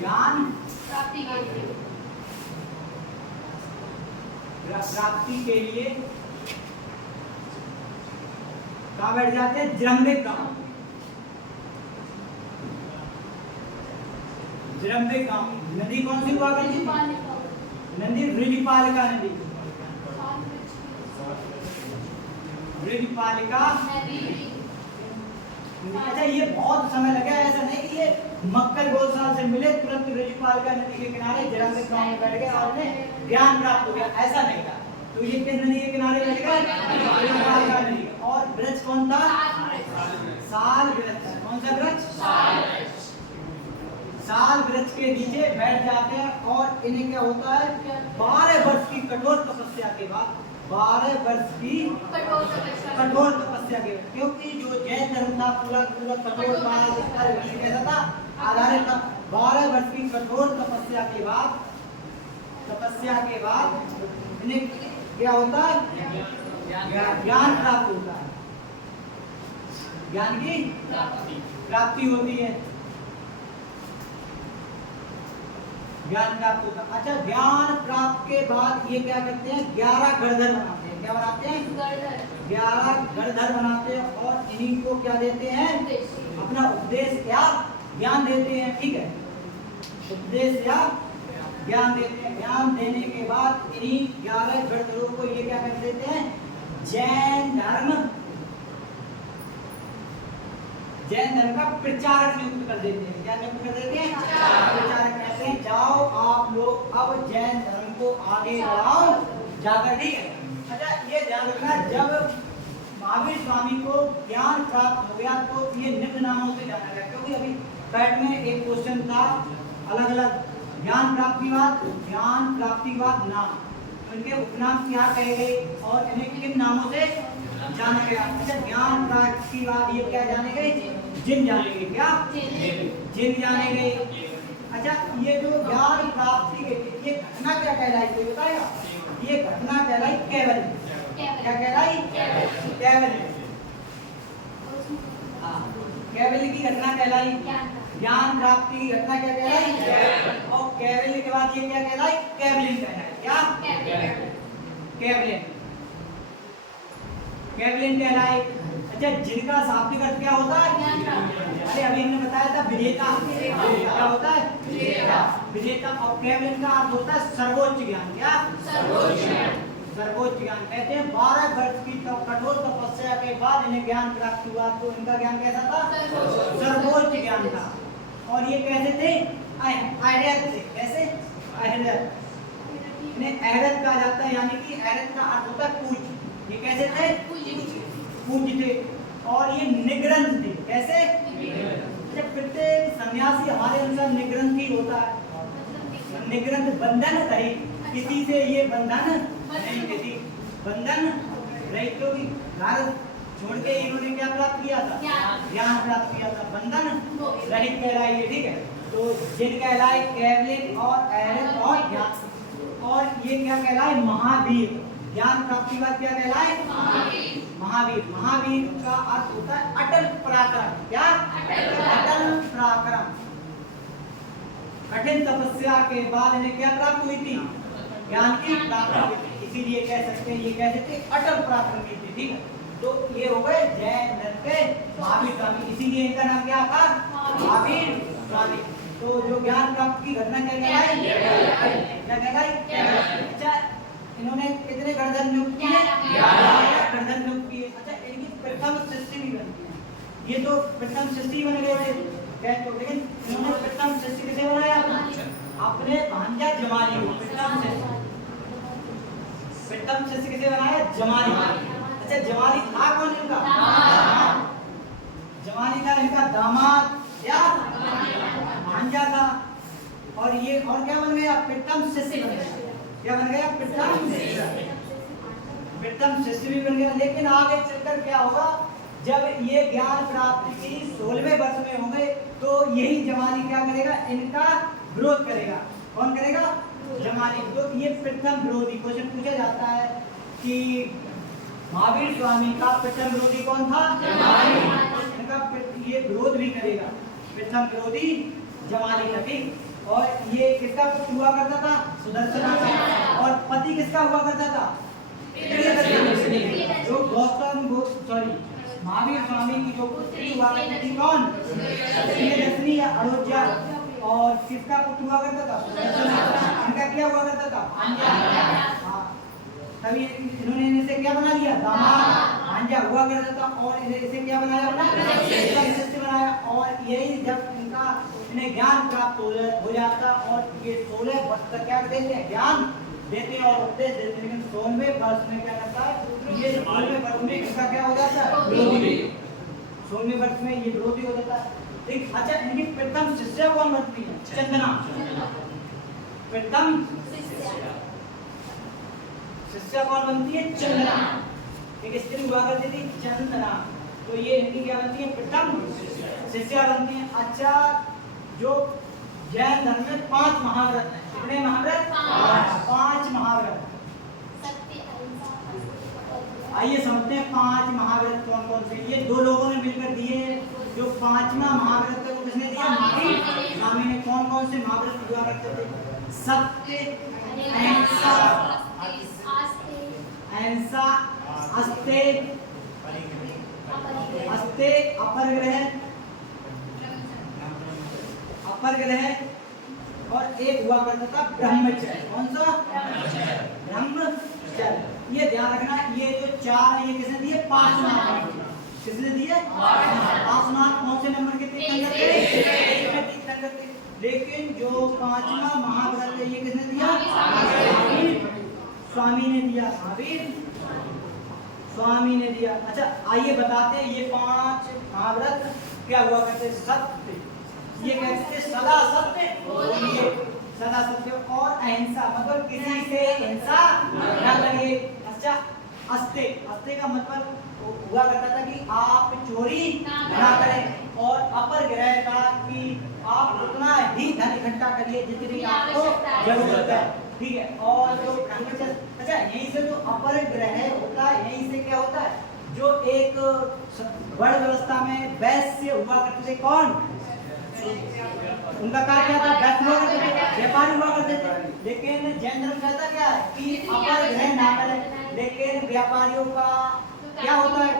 ज्ञान प्राप्ति के लिए कहाँ बैठ जाते हैं? जृंभिक गांव। जृंभिक गांव नदी कौन सी हुआ करती थी? नदी ऋजुपालिका नदी। ऋजुपालिका। अच्छा, ये बहुत समय लगा। ऐसा नहीं कि ये मक्खल गोस्वामी से मिले तुरंत ऋजुपालिका नदी के किनारे जृंभिक गांव में बैठ गए और उन्हें ज्ञान प्राप्त हो गया, ऐसा नहीं था। तो ये किस नदी के किनारे बैठ गए? ऋजुपालिका नदी। और वृक्ष कौन था? साल वृक्ष। कौन सा वृक्ष? साल वृक्ष के नीचे बैठ जाते हैं और इन्हें क्या होता है 12 वर्ष की कठोर तपस्या के बाद 12 वर्ष की कठोर तपस्या के बाद, क्योंकि जो जैन धर्म था पूरा पूरा कठोर कैसा था आधारित था। 12 वर्ष की कठोर तपस्या के बाद इन्हें क्या होता है ज्ञान प्राप्त होता है, ज्ञान की प्राप्ति होती है, ज्ञान प्राप्त होता है। अच्छा, ज्ञान प्राप्त के बाद ये क्या करते हैं 11 गणधर बनाते हैं। क्या बनाते हैं 11 गणधर बनाते हैं और इन्हीं को क्या देते हैं अपना उपदेश या ज्ञान देते हैं। ठीक है, उपदेश या ज्ञान देते हैं। ज्ञान देने के बाद इन्हीं 11 गणधरों को ये क्या कर देते हैं जैन धर्म का प्रचारक नियुक्त कर देते हैं। क्या नियुक्त कर देते हैं प्रचारक। कहते हैं जाओ आप लोग अब जैन धर्म को आगे बढ़ाओ जाकर। ठीक है, अच्छा ये ध्यान रखना, जब महावीर स्वामी को ज्ञान प्राप्त हो गया तो ये निम्न नामों से जाना गया, क्योंकि अभी पैट में एक क्वेश्चन था अलग अलग ज्ञान प्राप्तिवाद नाम, उनके उपनाम क्या कहे गए और इन्हें किन नामों से जाना गया। अच्छा, ज्ञान प्राप्तिवाद ये क्या जाने गए जिन जाने गए, क्या जिन जाने गए। अच्छा, ये जो ज्ञान प्राप्ति के ये घटना क्या कहलाई कोई बताएगा। ये घटना कहलाई कैवल्य। क्या कहलाई कैवल्य। कैवल्य की घटना कहलाई ज्ञान प्राप्ति की घटना क्या कहलाई और कैवल्य के बाद ये क्या कहलाई कैवल्यन कहलाई। क्या कैवल्यन कहलाई। अच्छा, जिनका शाब्दिक अर्थ क्या होता है अरे अभी हमने बताया था विजेता। क्या होता है विजेता। और कैवल्यन का अर्थ होता है सर्वोच्च ज्ञान। क्या सर्वोच्च ज्ञान। कहते हैं 12 वर्ष की कठोर तपस्या के बाद इन्हें ज्ञान प्राप्त हुआ, तो इनका ज्ञान कैसा था सर्वोच्च ज्ञान था। और ये कैसे थे अहरत थे। कैसे अहरत। इन्हें अहरत कहा जाता है, यानी कि अहरत का अर्थ होता है पूज्य। ये कैसे थे पूज्य थे और ये निग्रंथ थे। कैसे जब प्रत्येक सन्यासी हमारे अनुसार निग्रंथ ही होता है। निग्रंथ बंधन रहित, किसी से ये बंधन नहीं, किसी बंधन रहित, क्योंकि घर छोड़ के इन्होंने क्या प्राप्त किया था ज्ञान प्राप्त किया था। बंधन रहित कहलाए। ठीक है, तो जिन कहलाए कैवल्य और अहरत और ज्ञान। और ये क्या कहलाए महावीर। ज्ञान प्राप्ति बाद क्या कहलाए महावीर। महावीर का अर्थ होता है अटल पराक्रम। क्या अटल पराक्रम। कठिन तपस्या के बाद इन्हें क्या प्राप्त हुई थी ज्ञान की प्राप्ति हुई थी, इसीलिए कह सकते हैं ये कह सकते अटल पराक्रम की थी। ठीक है, तो ये हो गए जैन धर्म के महावीर स्वामी, इसीलिए इनका नाम क्या था महावीर स्वामी। तो जो ज्ञान प्राप्त की घटना क्या कहलाई। अच्छा, इन्होंने कितने गणधर नियुक्त किए 11 गणधर नियुक्त किए। अच्छा, इनकी प्रथम शिष्य भी बन गई। ये तो प्रथम शिष्य बन गए थे, लेकिन इन्होंने प्रथम शिष्य किसे बनाया अपने भांजा जमाली को। प्रथम शिष्य किसे बनाया जमाली। अच्छा, जमाली था कौन इनका जमाली था इनका दामाद या भांजा था। और ये और क्या बन गया प्रथम शिष्य बन गया। क्या बन गया प्रथम शिष्य भी बन गया। लेकिन आगे चलकर क्या होगा, जब ये ज्ञान प्राप्ति की 16वें वर्ष में होंगे तो यही जमाली क्या करेगा इनका विरोध करेगा। कौन करेगा जमाली। तो ये प्रथम विरोधी क्वेश्चन पूछा जाता है कि महावीर स्वामी का प्रथम विरोधी कौन था इनका ये विरोध भी करेगा। प्रथम विरोधी जमाली का। ठीक, और ये किसका पुत्र हुआ करता था सुदर्शन का, और पति किसका हुआ करता था जो महावीर स्वामी की जो पुत्री हुआ करती थी कौन प्रियदर्शनी या अयोध्या। और किसका पुत्र हुआ करता था इनका क्या हुआ करता था हाँ, तभी इन्होंने इसे क्या बना दिया दामाद भांजा हुआ करता था और इसे क्या बनाया बनाया। और यही जब इनका इन्हें ज्ञान प्राप्त हो जाता और ये 16 वर्ष तक क्या देते हैं ज्ञान देते हैं और उपदेश देते हैं। लेकिन 16वें वर्ष में क्या करता है ये 16वें वर्ष में इसका क्या हो जाता है विरोधी। 16वें वर्ष में ये विरोधी हो जाता है। ठीक। अच्छा, इनकी प्रथम शिष्या कौन बनती है? चंदना। प्रथम शिष्या कौन बनती है? चंदना। एक स्त्री हुआ करती थी चंदना, तो ये इनकी क्या बनती है? प्रथम शिष्या बनती है। अच्छा, जो जैन धर्म में 5 महाव्रत हैं, कितने महाव्रत? 5 महाव्रत। आइए समझते हैं 5 महाव्रत कौन कौन से। ये 2 लोगों ने मिलकर दिए। जो 5वां महाव्रत है वो किसने दिया? स्वामी ने। कौन कौन से महाव्रत हुआ करते थे? सत्य, अहिंसा, अस्ते, अपरग्रह और एक हुआ करता था ब्रह्मचर्य। कौन सा? ब्रह्मचर्य। ये ध्यान रखना, ये जो 4 है ये किसने दिए? 5वां। किसने दिए? 5वां। कौन से नंबर के थे? लेकिन जो 5वां महाव्रत है ये किसने दिया? स्वामी ने दिया। स्वामी ने दिया। अच्छा, आइए बताते हैं ये 5 महाव्रत क्या हुआ करते? सत्य, ये कहते थे सदा सत्य बोलिए, सदा सत्य, और अहिंसा मतलब किसी से हिंसा न करिए। अच्छा, अस्ते, अस्ते का मतलब हुआ करता था कि आप चोरी ना करें, और अपरग्रह का कि आप उतना ही धन इकट्ठा करिए जितनी आपको जरूरत है। ठीक है। और जो ब्रह्मचर्य, अच्छा यहीं से जो अपरग्रह होता है, यहीं से क्या होता है? जो एक वर्ण व्यवस्था में वैश्य हुआ करते थे, कौन? उनका कार्य क्या था? वैश्य हुआ करते थे, व्यापारी हुआ करते थे। लेकिन जैन धर्म कहता क्या है कि अपरग्रह ना करें। लेकिन व्यापारियों का क्या होता है?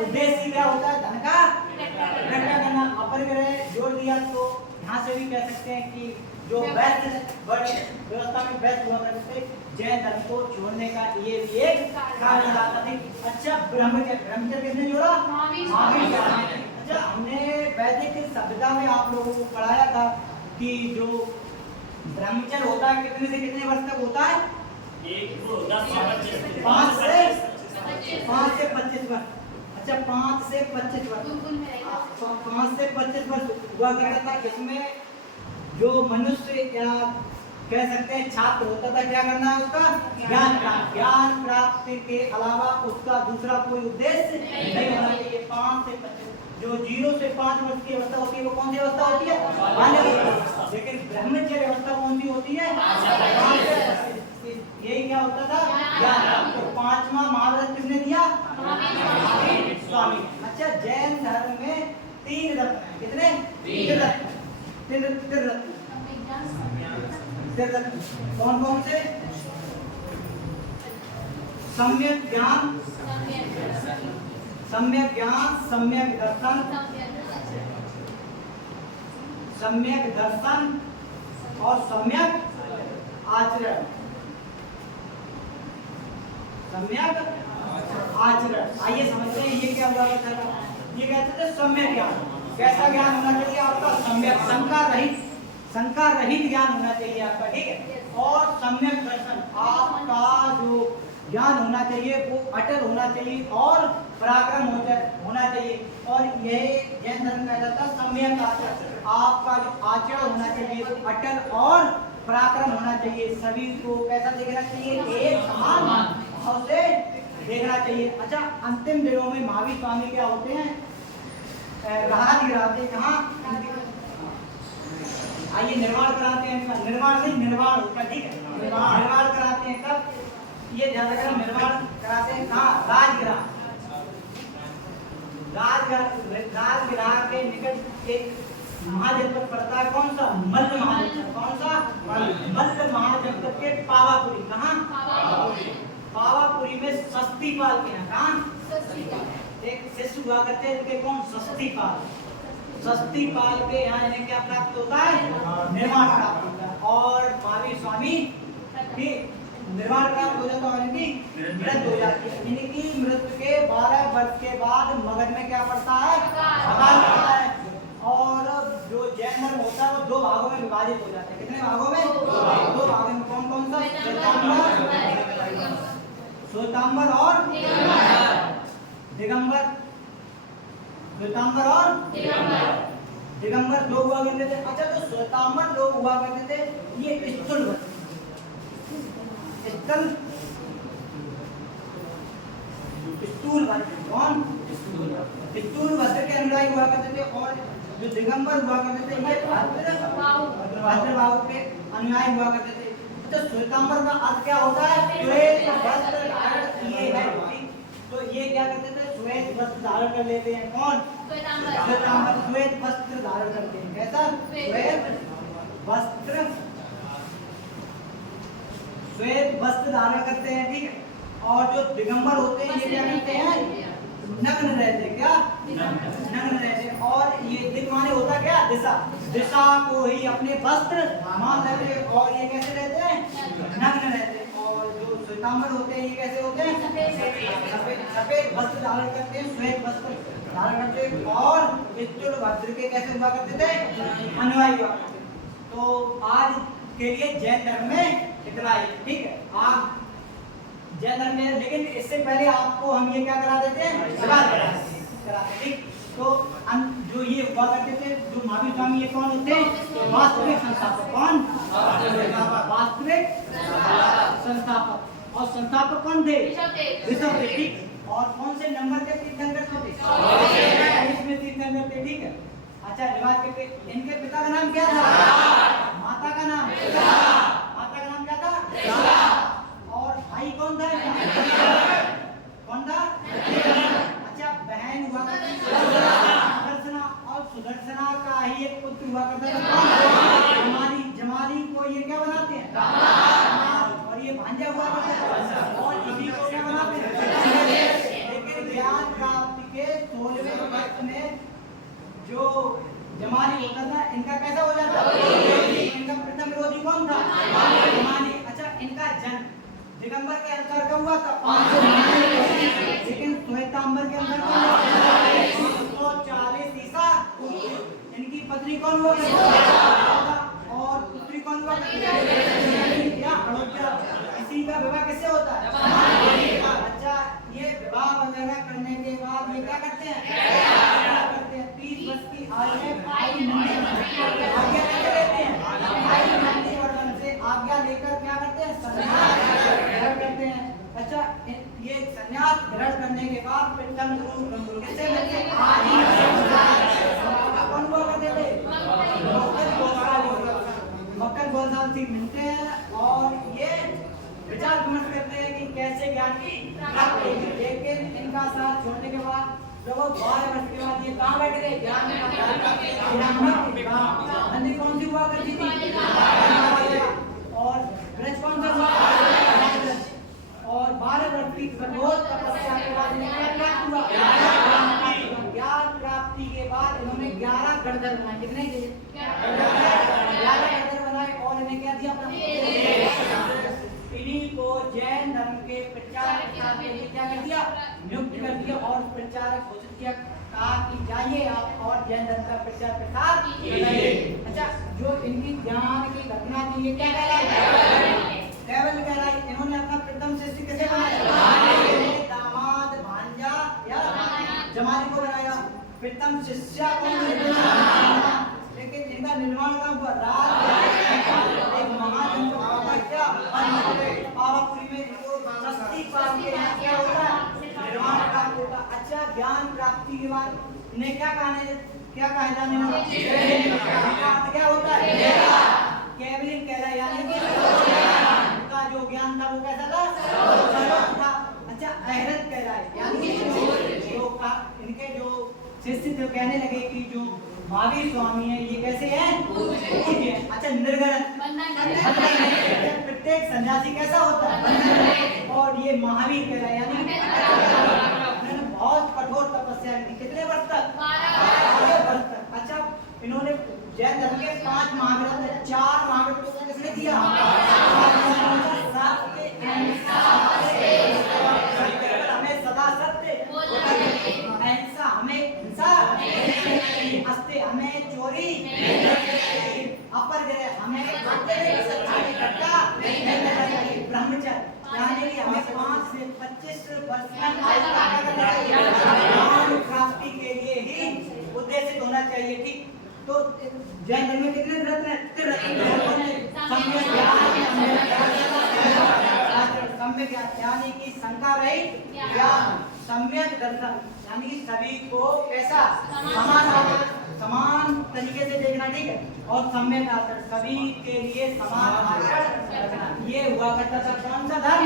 उद्देश्य क्या होता है? धन का इकट्ठा करना। अपरग्रह जोड़ दिया तो यहाँ से भी कह सकते हैं कि जो वैश्य व्यवस्था में वैश्य हुआ करते थे, जैन धर्म को छोड़ने का ये भी एक कारण था। अच्छा, ब्रह्मचर्य किसने जोड़ा? अच्छा, हमने वैदिक सभ्यता में आप लोगों को पढ़ाया था कि जो ब्रह्मचर्य होता है कितने से कितने वर्ष तक होता है? 5 से 25 वर्ष। अच्छा, 5 से 25 वर्ष, 5 से 25 वर्ष हुआ करता था। इसमें जो मनुष्य या कह सकते हैं छात्र होता था, क्या करना है उसका? ज्ञान प्राप्ति के अलावा उसका दूसरा कोई उद्देश्य नहीं होना चाहिए। 5 से 25, जो 0 से 5 वर्ष की अवस्था होती है वो कौन सी अवस्था होती है? बाल्य। लेकिन ब्रह्मचर्य अवस्था कौन सी होती है? यही क्या होता था? ज्ञान। तो 5वां महाव्रत किसने दिया? स्वामी। अच्छा, जैन धर्म में 3 रत्न हैं। कितने? 3 रत्न। कौन कौन से? सम्यक ज्ञान, सम्यक दर्शन, सम्यक दर्शन और सम्यक आचरण। सम्यक आचरण। आइए समझते हैं ये क्या हुआ करता था। ये कहते थे सम्यक ज्ञान। कैसा ज्ञान होना चाहिए आपका? सम्यक, शंका रहित ज्ञान होना चाहिए आपका। ठीक है। और सम्यक दर्शन, आपका जो ज्ञान होना चाहिए वो अटल होना चाहिए और पराक्रम होना चाहिए। और यह जैन धर्म कहता था सम्यक आचरण, आपका जो आचरण होना चाहिए वो अटल और पराक्रम होना चाहिए। सभी को कैसा देखना चाहिए? एक समान भाव से देखना चाहिए। अच्छा, अंतिम दिनों में महावीर स्वामी क्या होते हैं? राहत गिराते हैं। कहाँ? आइए निर्वाण कराते हैं। निर्वाण नहीं, निर्वाण होता है। ठीक है, निर्वाण कराते हैं। कब? ये ध्यान रखना, निर्वाण कराते हैं कहाँ? राजगृह। राजगृह के निकट एक महाजनपद पड़ता है। कौन सा? मल्ल महाजनपद। कौन सा? मल्ल महाजनपद के पावापुरी। कहाँ? पावापुरी में सस्तीपाल के यहाँ। कहाँ? एक शिष्य हुआ करते हैं, कौन? सस्तीपाल। सस्तीपाल के यहाँ इन्हें क्या प्राप्त होता है? निर्वाण प्राप्त होता है। और महावीर स्वामी की निर्वाण प्राप्त हो जाता है, इनकी मृत्यु हो जाती है। इनकी मृत्यु के 12 वर्ष के बाद मगध में क्या पड़ता है? अकाल पड़ता है। और जो जैन धर्म होता है वो 2 भागों में विभाजित हो जाते हैं। कितने भागों में? 2 भागों में। कौन कौन सा? श्वेतांबर और दिगंबर। श्वेतांबर और दिगंबर लोग हुआ करते थे। अच्छा जो श्वेतांबर लोग हुआ करते थे ये स्थूल वस्त्र कौन स्थूल वस्त्र के अनुयायी हुआ करते थे और जो दिगंबर हुआ करते थे ये भद्रबाहु के अनुयायी हुआ करते थे। तो श्वेतांबर का अर्थ क्या होता है? श्वेत वस्त्र धारण किए है। तो ये क्या करते थे? श्वेत वस्त्र धारण कर लेते हैं। कौन? श्वेतांबर श्वेत वस्त्र धारण करते हैं। कैसा? श्वेत वस्त्र धारण करते हैं, ठीक है। और जो दिगंबर होते हैं ये क्या करते हैं? नग्न रहते हैं। क्या? नग्न रहते हैं। और ये दिग माने होता क्या? दिशा। दिशा को ही अपने वस्त्र मान लेते हैं और ये कैसे रहते हैं? नग्न रहते हैं। और जो श्वेतांबर होते हैं ये कैसे होते हैं? सफेद वस्त्र धारण करते हैं, श्वेत वस्त्र धारण करते हैं और स्थूल वस्त्र के कैसे हुआ करते थे? अनुयायी हुआ करते थे। तो आज के लिए जैन धर्म में इतना ही, ठीक है। आप जैन धर्म में, लेकिन इससे पहले आपको हम ये क्या करा देते हैं? विवाह कराते हैं, ठीक। तो जो ये हुआ करते थे जो महावीर स्वामी ये कौन होते हैं? वास्तविक संस्थापक। कौन? वास्तविक संस्थापक। और संस्थापक कौन थे? ऋषभदेव, ठीक। और कौन से नंबर के तीर्थंकर थे? इसमें तीर्थंकर थे, ठीक है। अच्छा रिवाज के इनके पिता का नाम क्या था? माता का नाम? माता का नाम क्या था? और भाई कौन था? कौन था? अच्छा बहन हुआ करती सुदर्शना, और सुदर्शना का ही एक पुत्र हुआ करता था। जमाली। जमाली को ये क्या बनाते हैं? और ये भांजा हुआ करता है और इसी को क्या बनाते हैं? लेकिन ज्ञान प्राप्ति के 16वें वर्ष में जो जमाली होता था इनका कैसा हो जाता? इनका प्रथम विरोधी कौन था? जमाली। अच्छा इनका जन्म दिगंबर के अनुसार कब हुआ था? 500। लेकिन श्वेतांबर के अनुसार 240 ईसा। इनकी पत्नी कौन हुआ? और पुत्री कौन हुआ? इसी का विवाह किससे होता है? अच्छा ये विवाह वगैरह करने के बाद ये क्या करते हैं? 30 वर्ष की आयु में आज्ञा लेते हैं। आज्ञा लेकर क्या करते हैं? संन्यास ग्रहण करते हैं। अच्छा ये संन्यास ग्रहण करने के बाद प्रथम गुरु किससे मिलते हैं? कौन हुआ करते थे? मक्कन गोसावी से मिलते हैं और ये विचार विमर्श करते हैं कि कैसे ज्ञान की प्राप्ति होगी। लेकिन इनका साथ छोड़ने के बाद जब वो 12 वर्ष के बाद ये कहाँ बैठ गए? ज्ञान में नंदी कौन सी हुआ करती थी? और ब्रज कौन सा हुआ? और 12 वर्ष की कठोर तपस्या के बाद क्या हुआ? ज्ञान प्राप्ति के बाद इन्होंने 11 गणधर बनाए। कितने? 11 गणधर बनाए और इन्हें क्या दिया? इन्हीं को जैन धर्म के प्रचार के लिए क्या कर दिया? नियुक्त कर दिया और प्रचारक घोषित किया, कहा कि जाइए आप और जैन धर्म का प्रचार प्रसार कीजिए। अच्छा जो इनकी ज्ञान की घटना थी ये क्या कहलाई? केवल कहलाई। इन्होंने अपना प्रथम शिष्य किसे बनाया? दामाद भांजा या जमाली को बनाया। प्रथम शिष्य कौन? लेकिन इनका निर्माण कब हुआ? एक महाजन पावापुरी में इनको सस्ती पाल के क्या होता है? निर्माण प्राप्त होता। अच्छा ज्ञान प्राप्ति के बाद इन्हें क्या कहा जाने लगा? क्या होता है? केवलिंग कहलाए, यानी कि उनका जो ज्ञान था वो कैसा था? सरल था। अच्छा अहरत कहलाए, यानी कि इनके जो शिष्य थे कहने लगे कि जो महावीर स्वामी है ये कैसे हैं? पूज्य। अच्छा निर्गण प्रत्येक सन्यासी कैसा होता है? और ये महावीर कहलाए, यानी इन्होंने बहुत कठोर तपस्या की। कितने वर्ष तक? 12 वर्ष तक। अच्छा इन्होंने जैन धर्म के 5 महावीर, 4 महावीर को किसने दिया? हमें सदा सत्य, अहिंसा हमें हिंसा, अस्ते हमें चोरी, अपर ग्रह हमें ब्रह्मचर्य, यानी कि हमें 5 से 25 वर्ष प्राप्ति के लिए ही उद्देश्य होना चाहिए, ठीक। तो जैन धर्म में कितने रत्न हैं? सम्यक ज्ञान यानी कि शंका रहित ज्ञान, सम्यक दर्शन यानी कि सभी को कैसा समान तरीके से देखना, ठीक है। और सम्यक आचरण सभी के लिए समान आचरण रखना, ये हुआ करता था कौन सा धर्म?